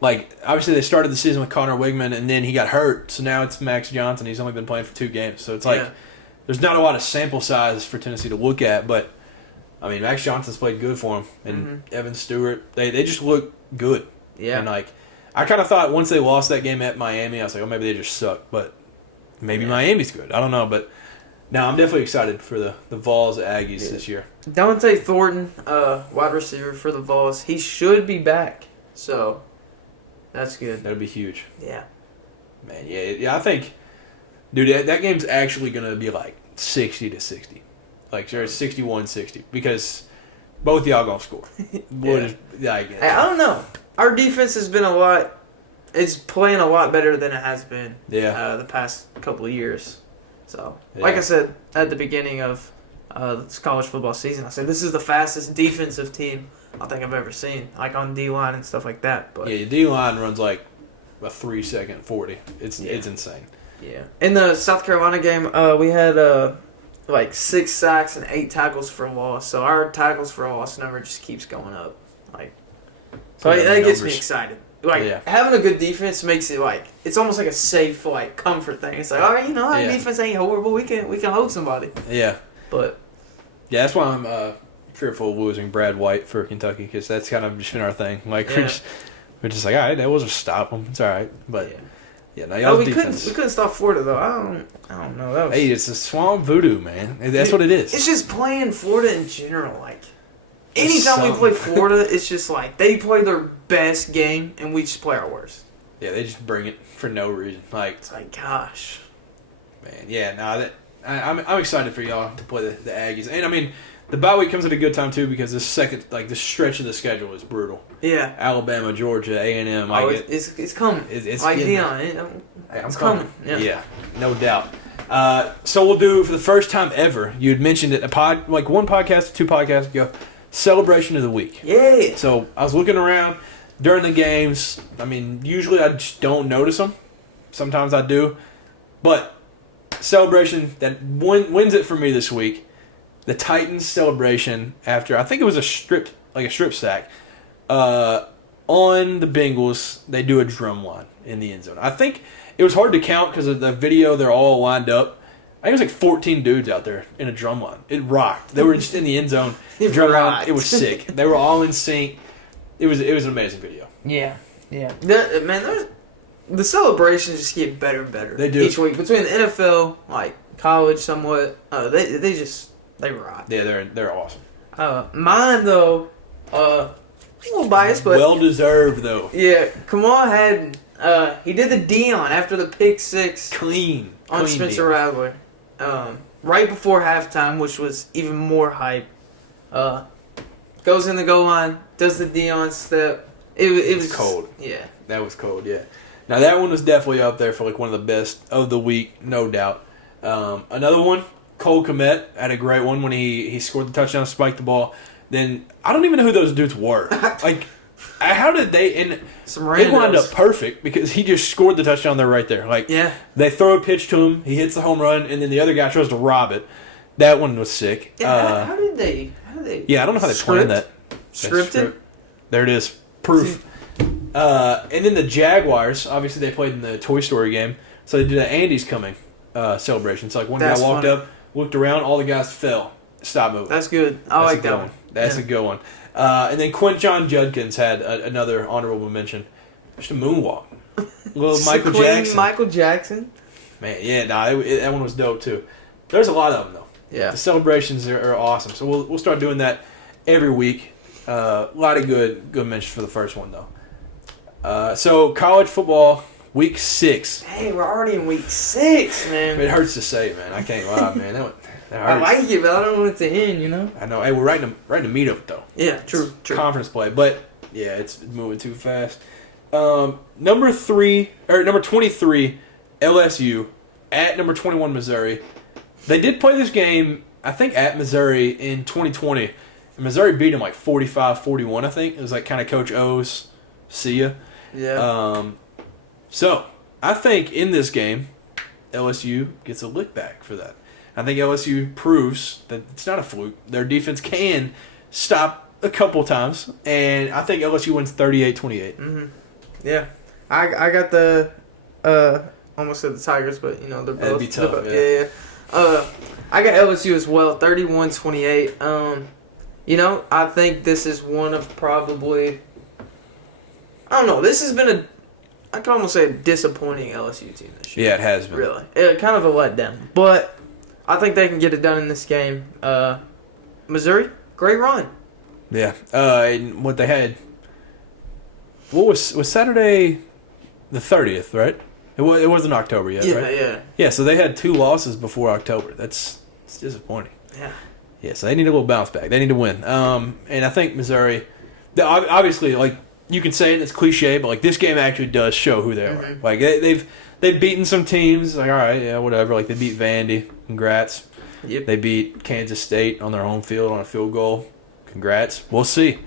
like obviously they started the season with Connor Wigman, and then he got hurt, so now it's Max Johnson. He's only been playing for 2 games, so it's like there's not a lot of sample size for Tennessee to look at. But I mean, Max Johnson's played good for him, and Evan Stewart, they just look good. Yeah, and like I kind of thought once they lost that game at Miami, I was like, oh, maybe they just suck, but maybe Miami's good. I don't know, but. Now, I'm definitely excited for the Vols Aggies this year. Dante Thornton, wide receiver for the Vols, he should be back. So, that's good. That'll be huge. Yeah. Man, yeah, I think, dude, that game's actually going to be like 60-60. Like, sure, it's 61-60 because both y'all going to score. I don't know. Our defense has been it's playing a lot better than it has been the past couple of years. So, like I said at the beginning of this college football season, I said this is the fastest defensive team I think I've ever seen, like on D-line and stuff like that. But yeah, D-line runs like a 3-second 40. It's insane. Yeah. In the South Carolina game, we had like 6 sacks and 8 tackles for loss. So our tackles for loss number just keeps going up. Like, so that gets me excited. Like, having a good defense makes it, like, it's almost like a safe, like, comfort thing. It's like, all right, our defense ain't horrible. We can hold somebody. Yeah. But. Yeah, that's why I'm fearful of losing Brad White for Kentucky, because that's kind of just been our thing. Like, we're just like, all right, we'll just stop them. It's all right. But, now y'all's defense. We couldn't stop Florida, though. I don't know. Hey, it's a swamp voodoo, man. That's what it is. It's just playing Florida in general, like. Anytime we play Florida, it's just like they play their best game and we just play our worst. Yeah, they just bring it for no reason. Like, it's like, gosh, man, I'm excited for y'all to play the Aggies, and I mean the bye week comes at a good time too because this stretch of the schedule is brutal. Yeah, Alabama, Georgia, A&M. It's coming. It's like Deion. It's coming. Yeah, no doubt. So we'll do for the first time ever. You had mentioned it one podcast, 2 podcasts ago. Celebration of the week. Yeah. So I was looking around during the games. I mean, usually I just don't notice them. Sometimes I do. But celebration that wins it for me this week. The Titans celebration after, I think it was a strip sack. On the Bengals, they do a drum line in the end zone. I think it was hard to count because of the video. They're all lined up. I think it was like 14 dudes out there in a drum line. It rocked. They were just in the end zone. Drum line. It was sick. They were all in sync. It was an amazing video. Yeah. The celebrations just get better and better. They do. Each week. Between the NFL, like college somewhat, they rock. Yeah, they're awesome. Mine, though, a little biased, but... Well-deserved, though. Yeah, Kamal had... he did the Dion after the pick six. Clean Spencer Dion. Rattler. Right before halftime, which was even more hype. Goes in the goal line, does the Dion step. It was cold. Yeah. That was cold, yeah. Now, that one was definitely up there for like one of the best of the week, no doubt. Another one, Cole Kmet had a great one when he scored the touchdown, spiked the ball. Then, I don't even know who those dudes were. Like, how did they... And it wound up perfect because he just scored the touchdown there right there. Like, yeah. They throw a pitch to him, he hits the home run, and then the other guy tries to rob it. That one was sick. Yeah, how did they... Yeah, I don't know how they planned that. Scripted? There it is. Proof. And then the Jaguars, obviously they played in the Toy Story game, so they did an Andy's Coming celebration. So like one guy walked up, looked around, all the guys fell. Stop moving. That's good. I like that one. That's a good one. And then Quinton Judkins had another honorable mention. Just a moonwalk. Little Michael Jackson. Michael Jackson. Man, yeah, that one was dope too. There's a lot of them though. Yeah. The celebrations are awesome. So we'll start doing that every week. A lot of good mentions for the first one though. So college football, week 6. Hey, we're already in week 6, man. It hurts to say, man. I can't lie, man. That hurts. I like it, but I don't want it to end, you know? I know. Hey, we're right in the meat of it though. Yeah, true. Conference play, but yeah, it's moving too fast. Number 23, LSU at number 21, Missouri. They did play this game, I think, at Missouri in 2020. And Missouri beat them like 45-41, I think. It was like kind of Coach O's see ya. Yeah. So, I think in this game, LSU gets a lick back for that. I think LSU proves that it's not a fluke. Their defense can stop a couple times, and I think LSU wins 38-28. Mm-hmm. Yeah. I got the almost said the Tigers, but you know they're both. That'd be tough. Yeah. I got LSU as well, 31-28. You know, I think this is one of probably. I don't know. This has been I can almost say a disappointing LSU team this year. Yeah, it has been. Really, kind of a letdown, but I think they can get it done in this game. Missouri, great run. Yeah. And what they had. What was Saturday, the 30th, right? It wasn't October yet, right? Yeah. Yeah. So they had 2 losses before October. It's disappointing. Yeah. Yeah. So they need a little bounce back. They need to win. And I think Missouri, obviously, like you can say it, it's cliche, but like this game actually does show who they are. Mm-hmm. Like they've beaten some teams. Like all right, yeah, whatever. Like they beat Vandy. Congrats. Yep. They beat Kansas State on their home field on a field goal. Congrats. We'll see.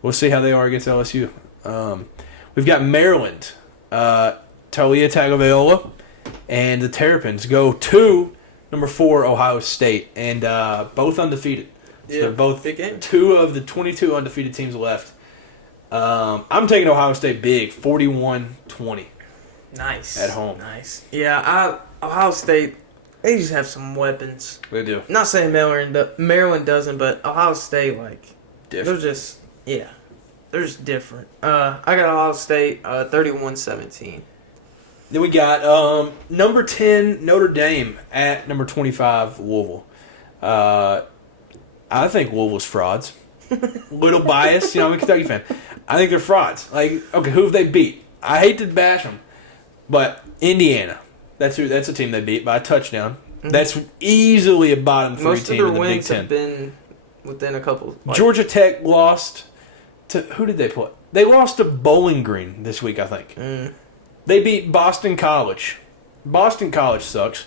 We'll see how they are against LSU. We've got Maryland, Talia Tagovailoa, and the Terrapins go to number 4 Ohio State, and both undefeated. So Yeah, they're both big game. 2 of the 22 undefeated teams left. I'm taking Ohio State big, 41-20. Nice. At home. Nice. Yeah, Ohio State, they just have some weapons. They do. Not saying Maryland doesn't, but Ohio State, like, Different. they're just, yeah, they're just different. I got Ohio State 31-17. Then we got number 10 Notre Dame at number 25 Louisville. I think Louisville's frauds. Little biased, you know, I'm a Kentucky fan. I think they're frauds. Like, okay, who have they beat? I hate to bash them, but Indiana. That's a team they beat by a touchdown. Mm-hmm. That's easily a bottom 3 Most team of in their the Big wins Ten. have been within a couple. Like, Georgia Tech lost to who did they play? They lost to Bowling Green this week, I think. They beat Boston College. Boston College sucks.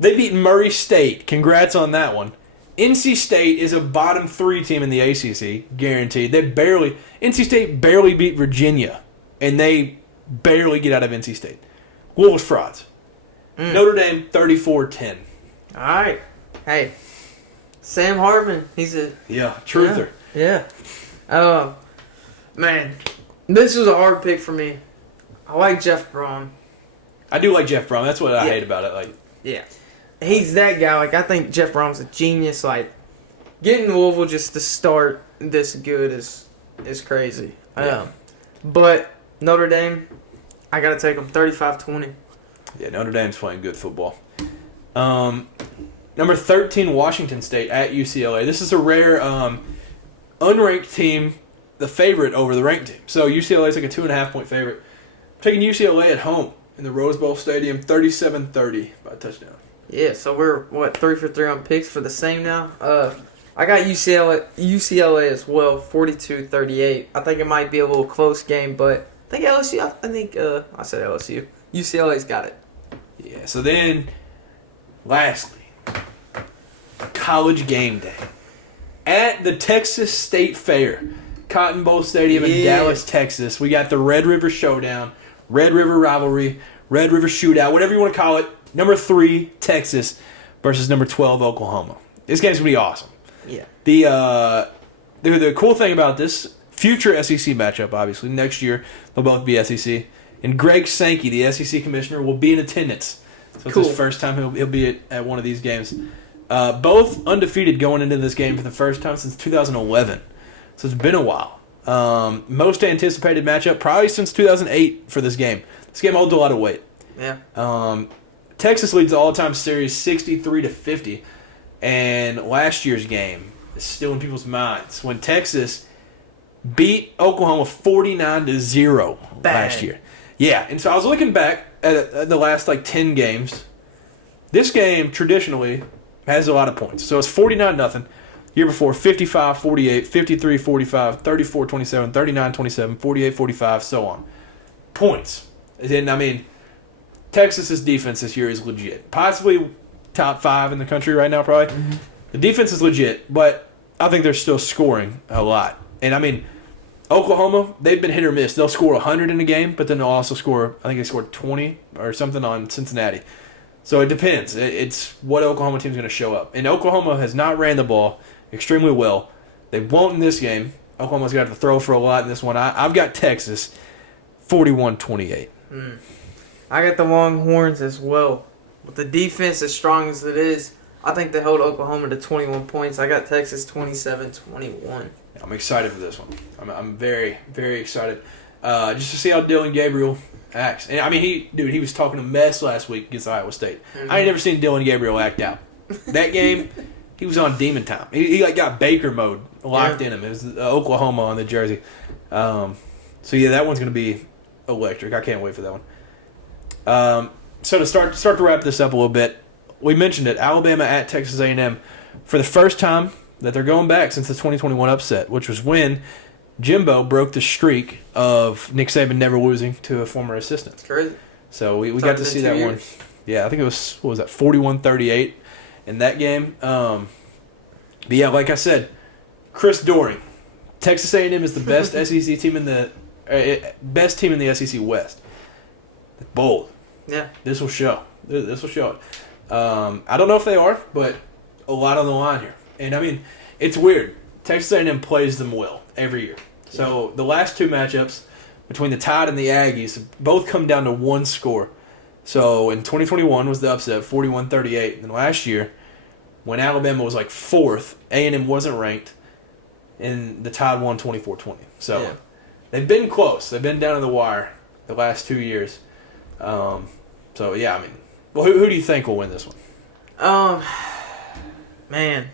They beat Murray State. Congrats on that one. NC State is a bottom 3 team in the ACC, guaranteed. NC State barely beat Virginia, and they barely get out of NC State. Louisville's frauds. Notre Dame 34-10. All right. Hey, Sam Hartman, he's a truther. Yeah. Man, this was a hard pick for me. I like Jeff Braun. I do like Jeff Braun. That's what I hate about it. Like, yeah, he's that guy. Like, I think Jeff Braun's a genius. Like, getting Louisville just to start this good is crazy. Yeah. But Notre Dame, I got to take them 35-20. Yeah, Notre Dame's playing good football. Number 13, Washington State at UCLA. This is a rare unranked team, the favorite over the ranked team. So UCLA is like a 2.5-point favorite. I'm taking UCLA at home in the Rose Bowl Stadium, 37-30 by a touchdown. Yeah, so we're, 3 for 3 on picks for the same now? I got UCLA as well, 42-38. I think it might be a little close game, but I think LSU, I said LSU. UCLA's got it. Yeah, so then, lastly, College Game Day. At the Texas State Fair, Cotton Bowl Stadium in Dallas, Texas, we got the Red River Showdown, Red River Rivalry, Red River Shootout, whatever you want to call it. Number 3, Texas versus number 12, Oklahoma. This game's going to be awesome. Yeah. The cool thing about this, future SEC matchup, obviously, next year, they'll both be SEC. And Greg Sankey, the SEC commissioner, will be in attendance. So it's his first time he'll be at one of these games. Both undefeated going into this game for the first time since 2011. So it's been a while. Most anticipated matchup probably since 2008 for this game. This game holds a lot of weight. Yeah. Texas leads the all-time series 63-50. And last year's game is still in people's minds when Texas beat Oklahoma 49-0 last year. Yeah, and so I was looking back at the last 10 games. This game traditionally has a lot of points. So it's 49-0. Year before 55-48, 53-45, 34-27, 39-27, 48-45, so on. Points. And I mean, Texas's defense this year is legit. Possibly top 5 in the country right now, probably. Mm-hmm. The defense is legit, but I think they're still scoring a lot. And I mean, Oklahoma, they've been hit or miss. They'll score 100 in a game, but then they'll also score, I think they scored 20 or something on Cincinnati. So it depends. It's what Oklahoma team's going to show up. And Oklahoma has not ran the ball extremely well. They won't in this game. Oklahoma's got to throw for a lot in this one. I've got Texas 41-28. I got the Longhorns as well. With the defense as strong as it is, I think they hold Oklahoma to 21 points. I got Texas 27-21. I'm excited for this one. I'm very, very excited. Just to see how Dylan Gabriel acts. And I mean, he was talking a mess last week against Iowa State. Mm-hmm. I ain't never seen Dylan Gabriel act out. That game, he was on demon time. He got Baker mode locked in him. It was Oklahoma on the jersey. So yeah, that one's gonna be electric. I can't wait for that one. So to start to wrap this up a little bit, we mentioned it. Alabama at Texas A&M for the first time that they're going back since the 2021 upset, which was when Jimbo broke the streak of Nick Saban never losing to a former assistant. Crazy. So we got to see that one. Yeah, I think it was, 41-38 in that game. But yeah, like I said, Chris Doering, Texas A&M is the best SEC team in the best team in the SEC West. Bold. Yeah. This will show. This will show it. I don't know if they are, but a lot on the line here. And I mean, it's weird. Texas A&M plays them well every year. So the last 2 matchups between the Tide and the Aggies both come down to 1 score. So in 2021 was the upset, 41-38. And last year, when Alabama was 4th, A&M wasn't ranked, and the Tide won 24-20. So they've been close. They've been down to the wire the last 2 years. So yeah, I mean, well, who do you think will win this one? Man,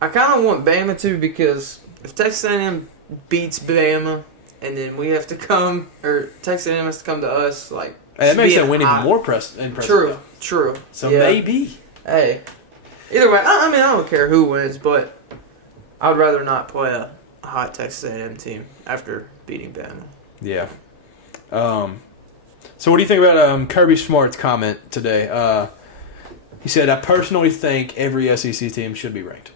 I kind of want Bama to, because if Texas A&M beats Bama, and then we have to come, or Texas A&M has to come to us, hey, that makes that win even more impressive. True. So maybe. Hey, either way, I mean, I don't care who wins, but I would rather not play a hot Texas A&M team after beating Bama. Yeah. So what do you think about Kirby Smart's comment today? He said, "I personally think every SEC team should be ranked."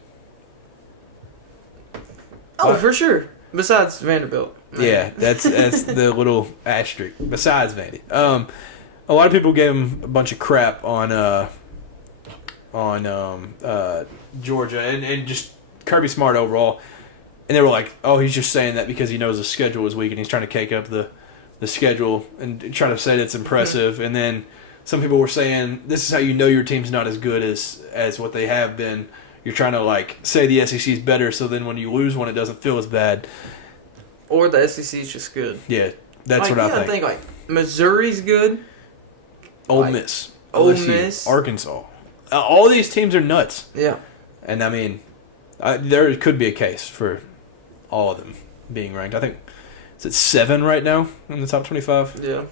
Oh, for sure. Besides Vanderbilt. Yeah, that's the little asterisk. Besides Vandy, a lot of people gave him a bunch of crap on Georgia and just Kirby Smart overall, and they were like, "Oh, he's just saying that because he knows the schedule is weak and he's trying to cake up the schedule and trying to say that it's impressive." And then some people were saying, "This is how you know your team's not as good as what they have been. You're trying to say the SEC's better, so then when you lose one, it doesn't feel as bad." or the SEC is just good. Yeah, that's like, what I think. Like Missouri's good. Ole like, Miss, Ole LSU, Miss, Arkansas. All these teams are nuts. Yeah. And I mean, there could be a case for all of them being ranked. I think it's at 7 right now in the top 25. Yeah.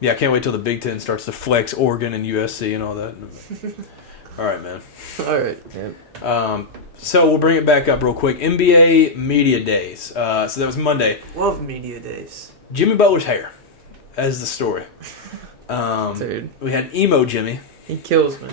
Yeah, I can't wait till the Big Ten starts to flex Oregon and USC and all that. All right, man. All right. Yeah. So we'll bring it back up real quick. NBA Media Days. So that was Monday. Love Media Days. Jimmy Butler's hair as the story. Dude. We had Emo Jimmy. He kills me.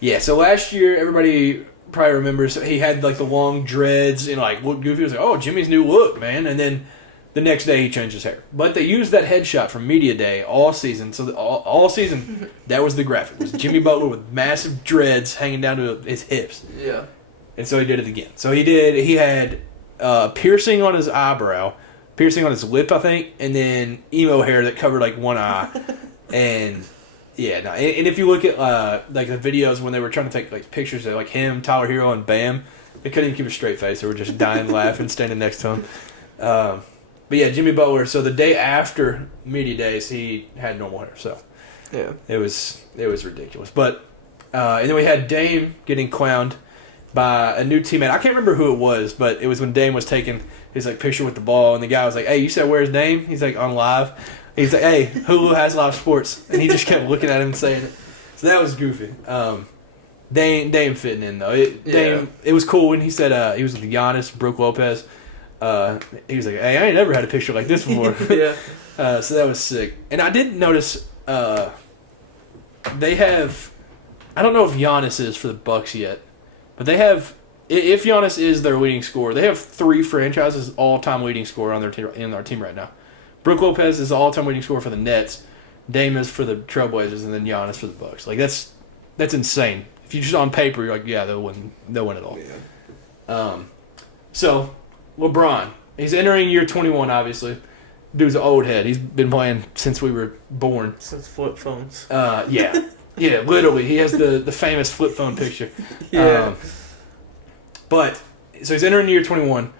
Yeah, so last year, everybody probably remembers he had like the long dreads and like looked goofy. It was like, oh, Jimmy's new look, man. And then the next day he changed his hair. But they used that headshot from Media Day all season. So all season, that was the graphic. It was Jimmy Butler with massive dreads hanging down to his hips. Yeah. And so he did it again. So he had piercing on his eyebrow, piercing on his lip, I think, and then emo hair that covered like one eye. And yeah, no. And if you look at like the videos when they were trying to take like pictures of like him, Tyler Hero, and Bam, they couldn't even keep a straight face. They were just dying laughing, standing next to him. But yeah, Jimmy Butler. So the day after Media Days, he had normal hair. So yeah, it was ridiculous. But and then we had Dame getting clowned by a new teammate. I can't remember who it was, but it was when Dame was taking his like picture with the ball, and the guy was like, "Hey, you said where's Dame?" He's like on live. He's like, "Hey, Hulu has live sports," and he just kept looking at him and saying it. So that was goofy. Dame fitting in though. It was cool when he said he was with Giannis, Brooke Lopez. He was like, "Hey, I ain't never had a picture like this before." Yeah. So that was sick. And I did notice they have. I don't know if Giannis is for the Bucks yet, but they have. If Giannis is their leading scorer, they have 3 franchises all-time leading scorer on their team in our team right now. Brooke Lopez is the all-time leading scorer for the Nets. Dame is for the Trailblazers, and then Giannis for the Bucks. Like that's insane. If you just on paper, you're like, yeah, they'll win it all. Yeah. So LeBron, he's entering year 21. Obviously, dude's an old head. He's been playing since we were born. Since flip phones. Yeah, literally, he has the famous flip phone picture. Yeah. But so he's entering year 21.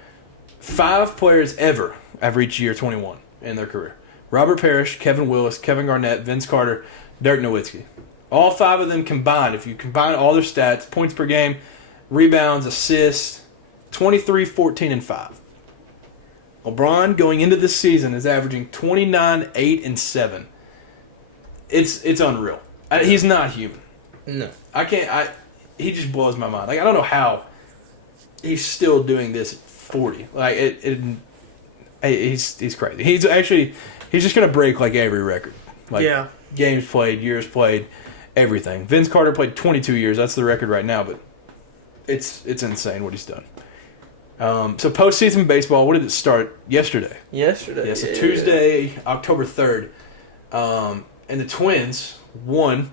5 players ever have reached year 21 in their career. Robert Parrish, Kevin Willis, Kevin Garnett, Vince Carter, Dirk Nowitzki. All 5 of them combined, if you combine all their stats, points per game, rebounds, assists, 23, 14, and 5. LeBron, going into this season, is averaging 29, 8, and 7. It's unreal. He's not human. No. He just blows my mind. Like, I don't know how he's still doing this at 40. Like, he's crazy. He's just going to break, like, every record. Like, yeah. Games played, years played, everything. Vince Carter played 22 years. That's the record right now, but it's insane what he's done. So postseason baseball, what did it start? Yesterday. Yeah, so Tuesday, October 3rd. And the Twins won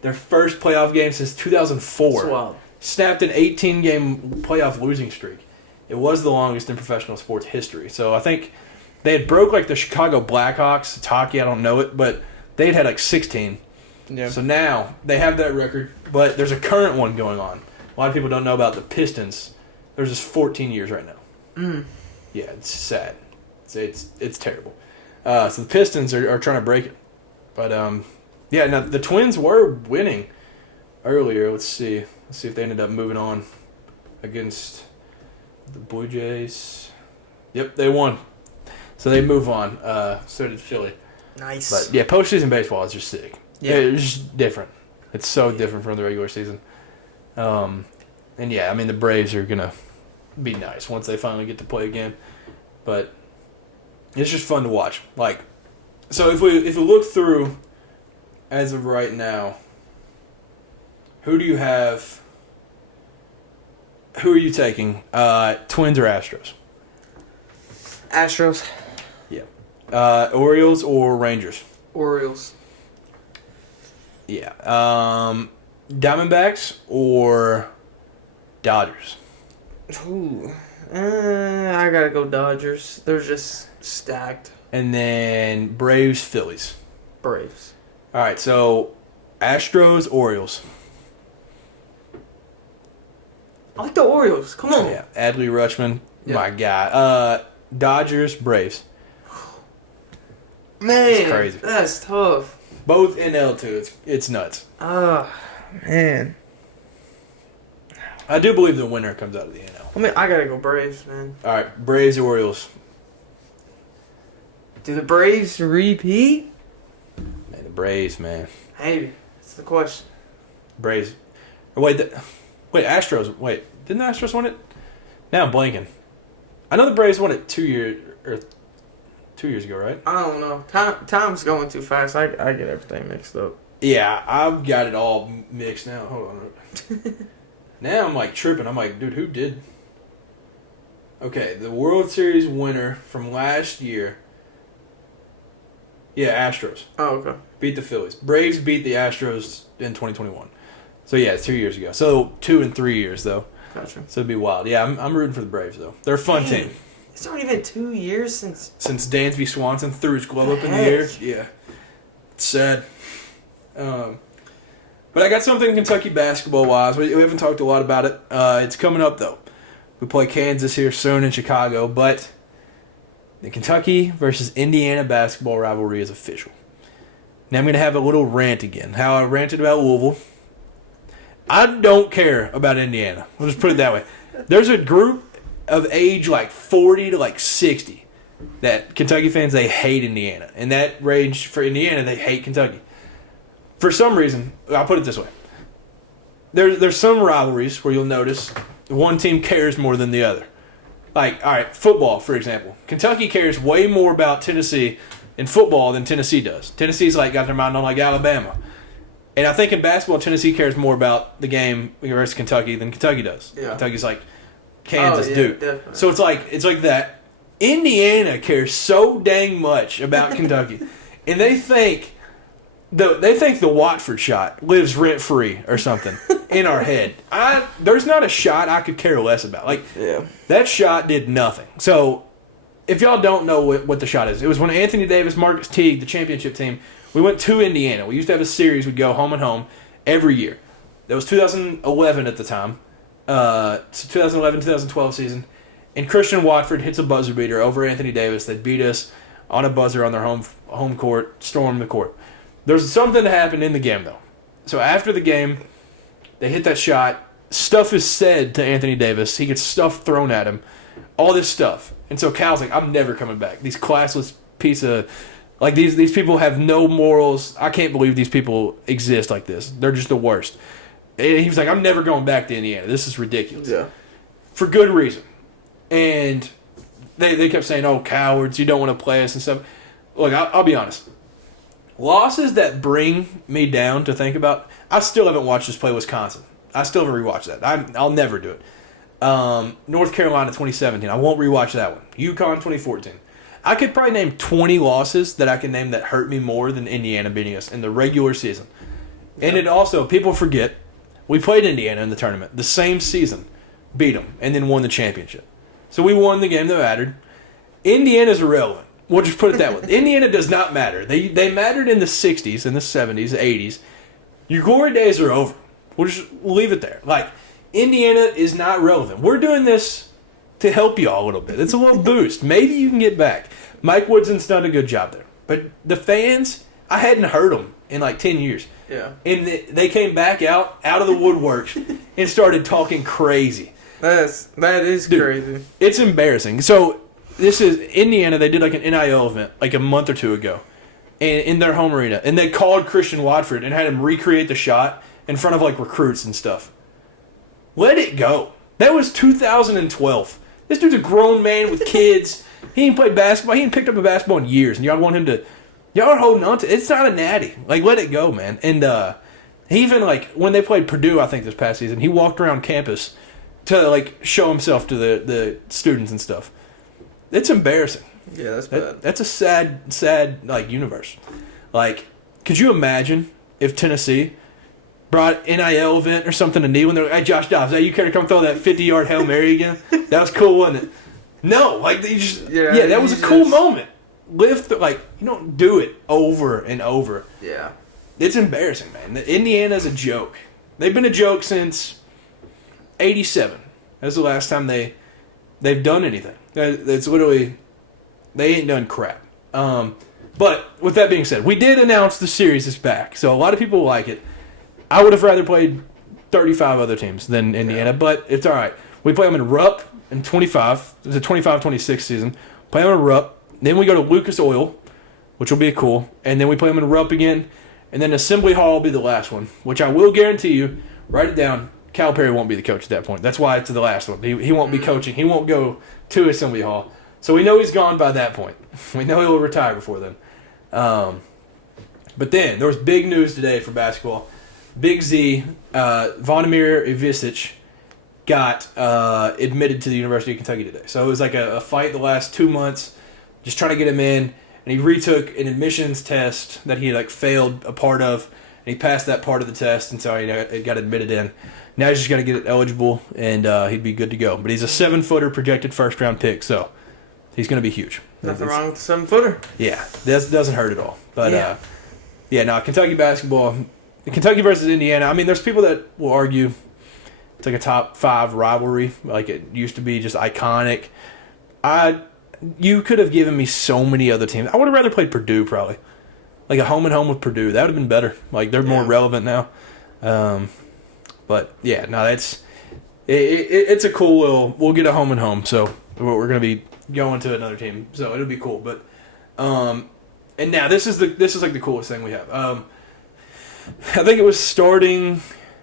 their first playoff game since 2004. That's wild. Snapped an 18-game playoff losing streak. It was the longest in professional sports history. So I think they had broke like the Chicago Blackhawks. It's hockey, I don't know it, but they had like 16. Yeah. So now they have that record, but there's a current one going on. A lot of people don't know about the Pistons. There's just 14 years right now. Mm. Yeah, it's sad. It's terrible. So the Pistons are trying to break it. But, yeah, now the Twins were winning earlier. Let's see if they ended up moving on against the Blue Jays. Yep, they won. So they move on. So did Philly. Nice. But, yeah, postseason baseball is just sick. Yeah. It's just different. It's so different from the regular season. And, yeah, I mean, the Braves are going to be nice once they finally get to play again. But it's just fun to watch. Like, so if we look through, as of right now, who do you have? Who are you taking? Twins or Astros? Astros. Yeah. Orioles or Rangers? Orioles. Yeah. Diamondbacks or Dodgers? Ooh. I gotta go Dodgers. They're just stacked. And then Braves, Phillies. Braves. All right, so Astros, Orioles. I like the Orioles. Come on. Yeah, Adley Rutschman, Yeah. my guy. Dodgers, Braves. Man, It's crazy. that's tough. Both NL too. It's nuts. Man. I do believe the winner comes out of the NL. I mean, I gotta go Braves, man. All right, Braves, Orioles. Do the Braves repeat? Man, the Braves, man. Maybe. That's the question. Braves. Wait, Astros. Wait, didn't the Astros win it? Now I'm blanking. I know the Braves won it 2 years ago, right? I don't know. Time's going too fast. I get everything mixed up. Yeah, I've got it all mixed now. Hold on. Now I'm like tripping. I'm like, dude, who did? Okay, the World Series winner from last year. Yeah, Astros. Oh, okay. Beat the Phillies. Braves beat the Astros in 2021. So yeah, it's 2 years ago. So 2 and 3 years though. Gotcha. So it'd be wild. Yeah, I'm rooting for the Braves though. They're a fun team. It's already been 2 years since Dansby Swanson threw his glove up in the air. Yeah, it's sad. But I got something Kentucky basketball wise. We haven't talked a lot about it. It's coming up though. We play Kansas here soon in Chicago, but the Kentucky versus Indiana basketball rivalry is official. Now I'm going to have a little rant again. How I ranted about Louisville. I don't care about Indiana. We'll just put it that way. There's a group of age like 40 to like 60 that Kentucky fans, they hate Indiana. And that range for Indiana, they hate Kentucky. For some reason, I'll put it this way. There's some rivalries where you'll notice one team cares more than the other. Like, all right, football, for example. Kentucky cares way more about Tennessee in football than Tennessee does. Tennessee's like got their mind on like Alabama. And I think in basketball, Tennessee cares more about the game versus Kentucky than Kentucky does. Yeah. Kentucky's like Kansas, Duke. Definitely. So it's like that. Indiana cares so dang much about Kentucky, and they think the Watford shot lives rent free or something in our head. There's not a shot I could care less about. Like that shot did nothing. So if y'all don't know what the shot is, it was when Anthony Davis, Marcus Teague, the championship team. We went to Indiana. We used to have a series. We'd go home and home every year. That was 2011 at the time. So 2011, 2012 season. And Christian Watford hits a buzzer beater over Anthony Davis. They beat us on a buzzer on their home court, stormed the court. There's something that happened in the game, though. So after the game, they hit that shot. Stuff is said to Anthony Davis. He gets stuff thrown at him. All this stuff. And so Cal's like, I'm never coming back. These classless piece of... Like, these people have no morals. I can't believe these people exist like this. They're just the worst. And he was like, I'm never going back to Indiana. This is ridiculous. Yeah. For good reason. And they kept saying, oh, cowards, you don't want to play us and stuff. Look, I'll be honest. Losses that bring me down to think about, I still haven't watched us play Wisconsin. I still haven't rewatched that. I'll never do it. North Carolina 2017. I won't rewatch that one. UConn 2014. I could probably name 20 losses that I can name that hurt me more than Indiana beating us in the regular season. And it also, people forget, we played Indiana in the tournament the same season, beat them, and then won the championship. So we won the game that mattered. Indiana's irrelevant. We'll just put it that way. Indiana does not matter. They mattered in the 60s, in the 70s, the 80s. Your glory days are over. We'll just leave it there. Like, Indiana is not relevant. We're doing this to help you all a little bit. It's a little boost. Maybe you can get back. Mike Woodson's done a good job there. But the fans, I hadn't heard them in like 10 years. Yeah. And they came back out of the woodworks and started talking crazy. That is Dude, crazy. It's embarrassing. So this is Indiana. They did like an NIL event like a month or two ago in their home arena. And they called Christian Watford and had him recreate the shot in front of like recruits and stuff. Let it go. That was 2012. This dude's a grown man with kids. He ain't played basketball. He ain't picked up a basketball in years. And y'all want him to... Y'all are holding on to it. It's not a natty. Like, let it go, man. And he even, like, when they played Purdue, I think, this past season, he walked around campus to, like, show himself to the students and stuff. It's embarrassing. Yeah, that's bad. That's a sad, like, universe. Like, could you imagine if Tennessee brought NIL event or something to Neal and they're like, hey, Josh Dobbs, hey, you care to come throw that 50-yard Hail Mary again? That was cool, wasn't it? No, like, you just... Yeah, that was a cool moment. Like, you don't do it over and over. Yeah. It's embarrassing, man. Indiana's a joke. They've been a joke since 87. That's the last time they've done anything. It's literally, they ain't done crap. But with that being said, we did announce the series is back, so a lot of people like it. I would have rather played 35 other teams than Indiana, but it's all right. We play them in Rupp in 25. It's a 25-26 season. Play them in Rupp. Then we go to Lucas Oil, which will be cool. And then we play them in Rupp again. And then Assembly Hall will be the last one, which I will guarantee you, write it down, Calipari won't be the coach at that point. That's why it's the last one. He won't be coaching. He won't go to Assembly Hall. So we know he's gone by that point. We know he'll retire before then. But then, there was big news today for basketball. Big Z, Vladimir Ivisic, got admitted to the University of Kentucky today. So it was like a fight the last 2 months, just trying to get him in. And he retook an admissions test that he failed a part of, and he passed that part of the test, and so he got admitted in. Now he's just got to get it eligible, and he'd be good to go. But he's a 7-footer projected first-round pick, so he's going to be huge. Nothing wrong with the 7-footer. Yeah, that doesn't hurt at all. But Kentucky basketball, Kentucky versus Indiana. I mean, there's people that will argue it's like a top 5 rivalry, like it used to be, just iconic. You could have given me so many other teams. I would have rather played Purdue, probably. Like a home and home with Purdue. That would have been better. Like, they're more relevant now. But, yeah, no, it's a cool little... We'll get a home and home, so we're going to be going to another team. So it'll be cool. But, and now, this is like the coolest thing we have. I think it was starting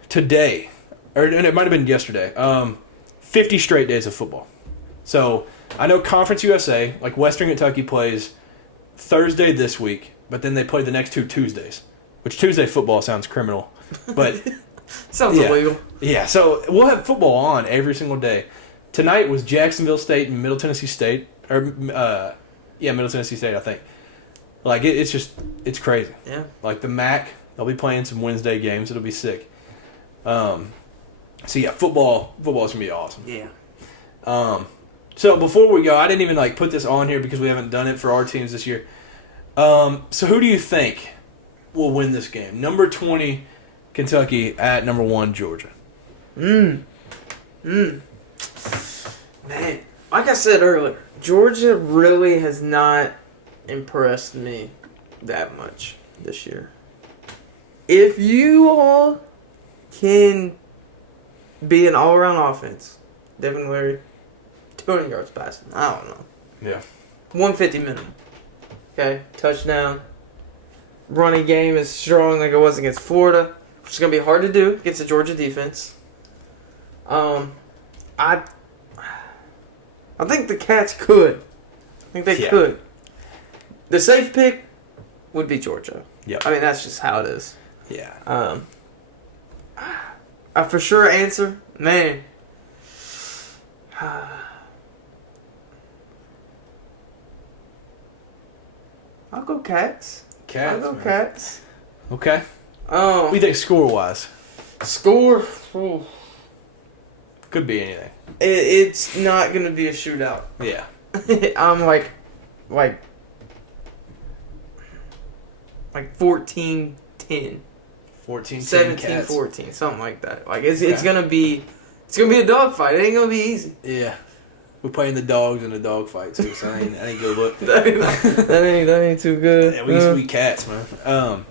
today, and it might have been yesterday. 50 straight days of football. So... I know Conference USA, like Western Kentucky, plays Thursday this week, but then they play the next 2 Tuesdays, which Tuesday football sounds criminal. But sounds illegal. Yeah, so we'll have football on every single day. Tonight was Jacksonville State and Middle Tennessee State. Middle Tennessee State, I think. Like, it's crazy. Yeah. Like the MAC, they'll be playing some Wednesday games. It'll be sick. So, yeah, football's going to be awesome. Yeah. So before we go, I didn't even put this on here because we haven't done it for our teams this year. So who do you think will win this game? Number 20, Kentucky at number 1, Georgia. Man, like I said earlier, Georgia really has not impressed me that much this year. If you all can be an all-around offense, Devin Leary, 200 yards passing. I don't know. Yeah. 150 minimum. Okay? Touchdown. Running game is strong like it was against Florida, which is going to be hard to do against the Georgia defense. I think the Cats could. I think they could. The safe pick would be Georgia. Yeah. I mean, that's just how it is. Yeah. A for sure answer, man. I'll go Cats. I'll go Cats. Okay. What do you think score-wise? Score? Ooh. Could be anything. It's not going to be a shootout. Yeah. I'm like 14-10. 14-10 17-14, something like that. Like it's going to be a dogfight. It ain't going to be easy. Yeah. We're playing the dogs in a dog fight too, so that ain't good look. that ain't too good. Yeah, we Cats, man.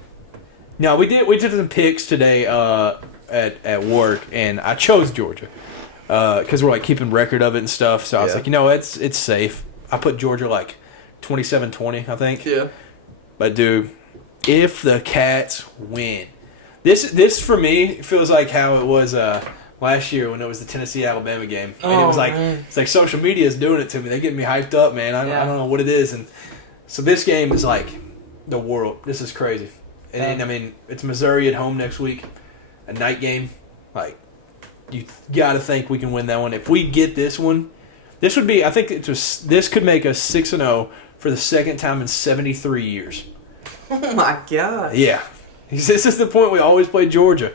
No, we did some picks today at work, and I chose Georgia because we're keeping record of it and stuff. So I was like, it's safe. I put Georgia 27-20, I think. Yeah. But dude, if the Cats win, this for me feels like how it was last year when it was the Tennessee-Alabama game. And it was it's like social media is doing it to me. They're getting me hyped up, man. I don't know what it is. And so this game is the world. This is crazy. And I mean, it's Missouri at home next week, a night game. You got to think we can win that one. If we get this one, this would be, I think this could make us 6-0 for the second time in 73 years. Oh my God. Yeah. This is the point we always play Georgia.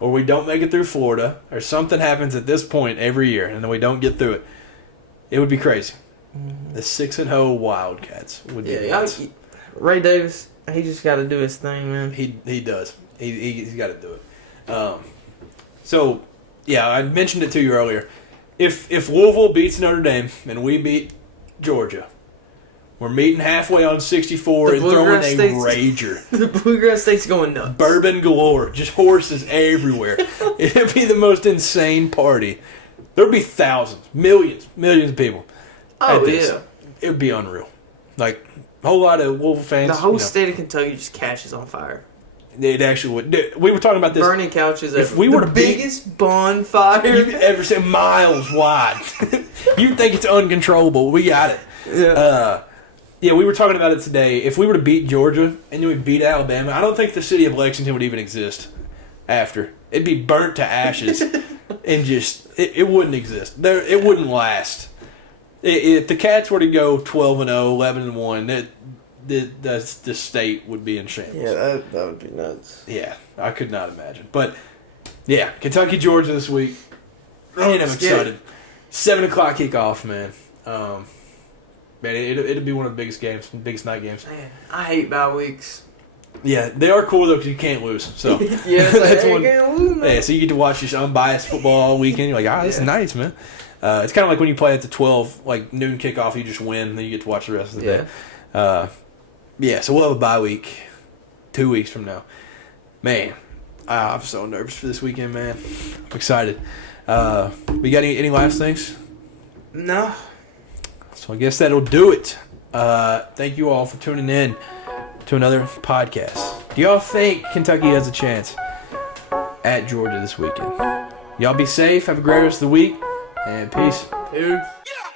Or we don't make it through Florida, or something happens at this point every year, and then we don't get through it. It would be crazy. The 6-0 Wildcats would be nuts. Ray Davis, he just got to do his thing, man. He does. He's got to do it. So, yeah, I mentioned it to you earlier. If Louisville beats Notre Dame and we beat Georgia. We're meeting halfway on 64 The and throwing a Bluegrass rager. The Bluegrass State's going nuts. Bourbon galore. Just horses everywhere. It'd be the most insane party. There'd be thousands, millions of people. Oh, at this. yeah. It would be unreal. Like, a whole lot of Wolf fans. The whole state of Kentucky just catches on fire. It actually would. Dude, we were talking about this. Burning couches. If we were the to biggest bonfire you've ever seen, miles wide. You think it's uncontrollable. We got it. Yeah. We were talking about it today. If we were to beat Georgia and then we beat Alabama, I don't think the city of Lexington would even exist after. It'd be burnt to ashes and just, it wouldn't exist. It wouldn't last. If the Cats were to go 12-0, 11-1, the state would be in shambles. Yeah, that would be nuts. Yeah, I could not imagine. But, yeah, Kentucky, Georgia this week. Man, I'm excited. 7 o'clock kickoff, man. Man, it'll be one of the biggest games, biggest night games. Man, I hate bye weeks. Yeah, they are cool, though, because you can't lose. So Yeah, it's like, that's hey, one. you can't lose, man. Yeah, so you get to watch this unbiased football all weekend. You're like, this is nice, man. It's kind of like when you play at the 12, like noon kickoff, you just win, and then you get to watch the rest of the day. So we'll have a bye week 2 weeks from now. Man, I'm so nervous for this weekend, man. I'm excited. We got any last things? No. So I guess that'll do it. Thank you all for tuning in to another podcast. Do y'all think Kentucky has a chance at Georgia this weekend? Y'all be safe. Have a great rest of the week. And peace. Dude. Yeah.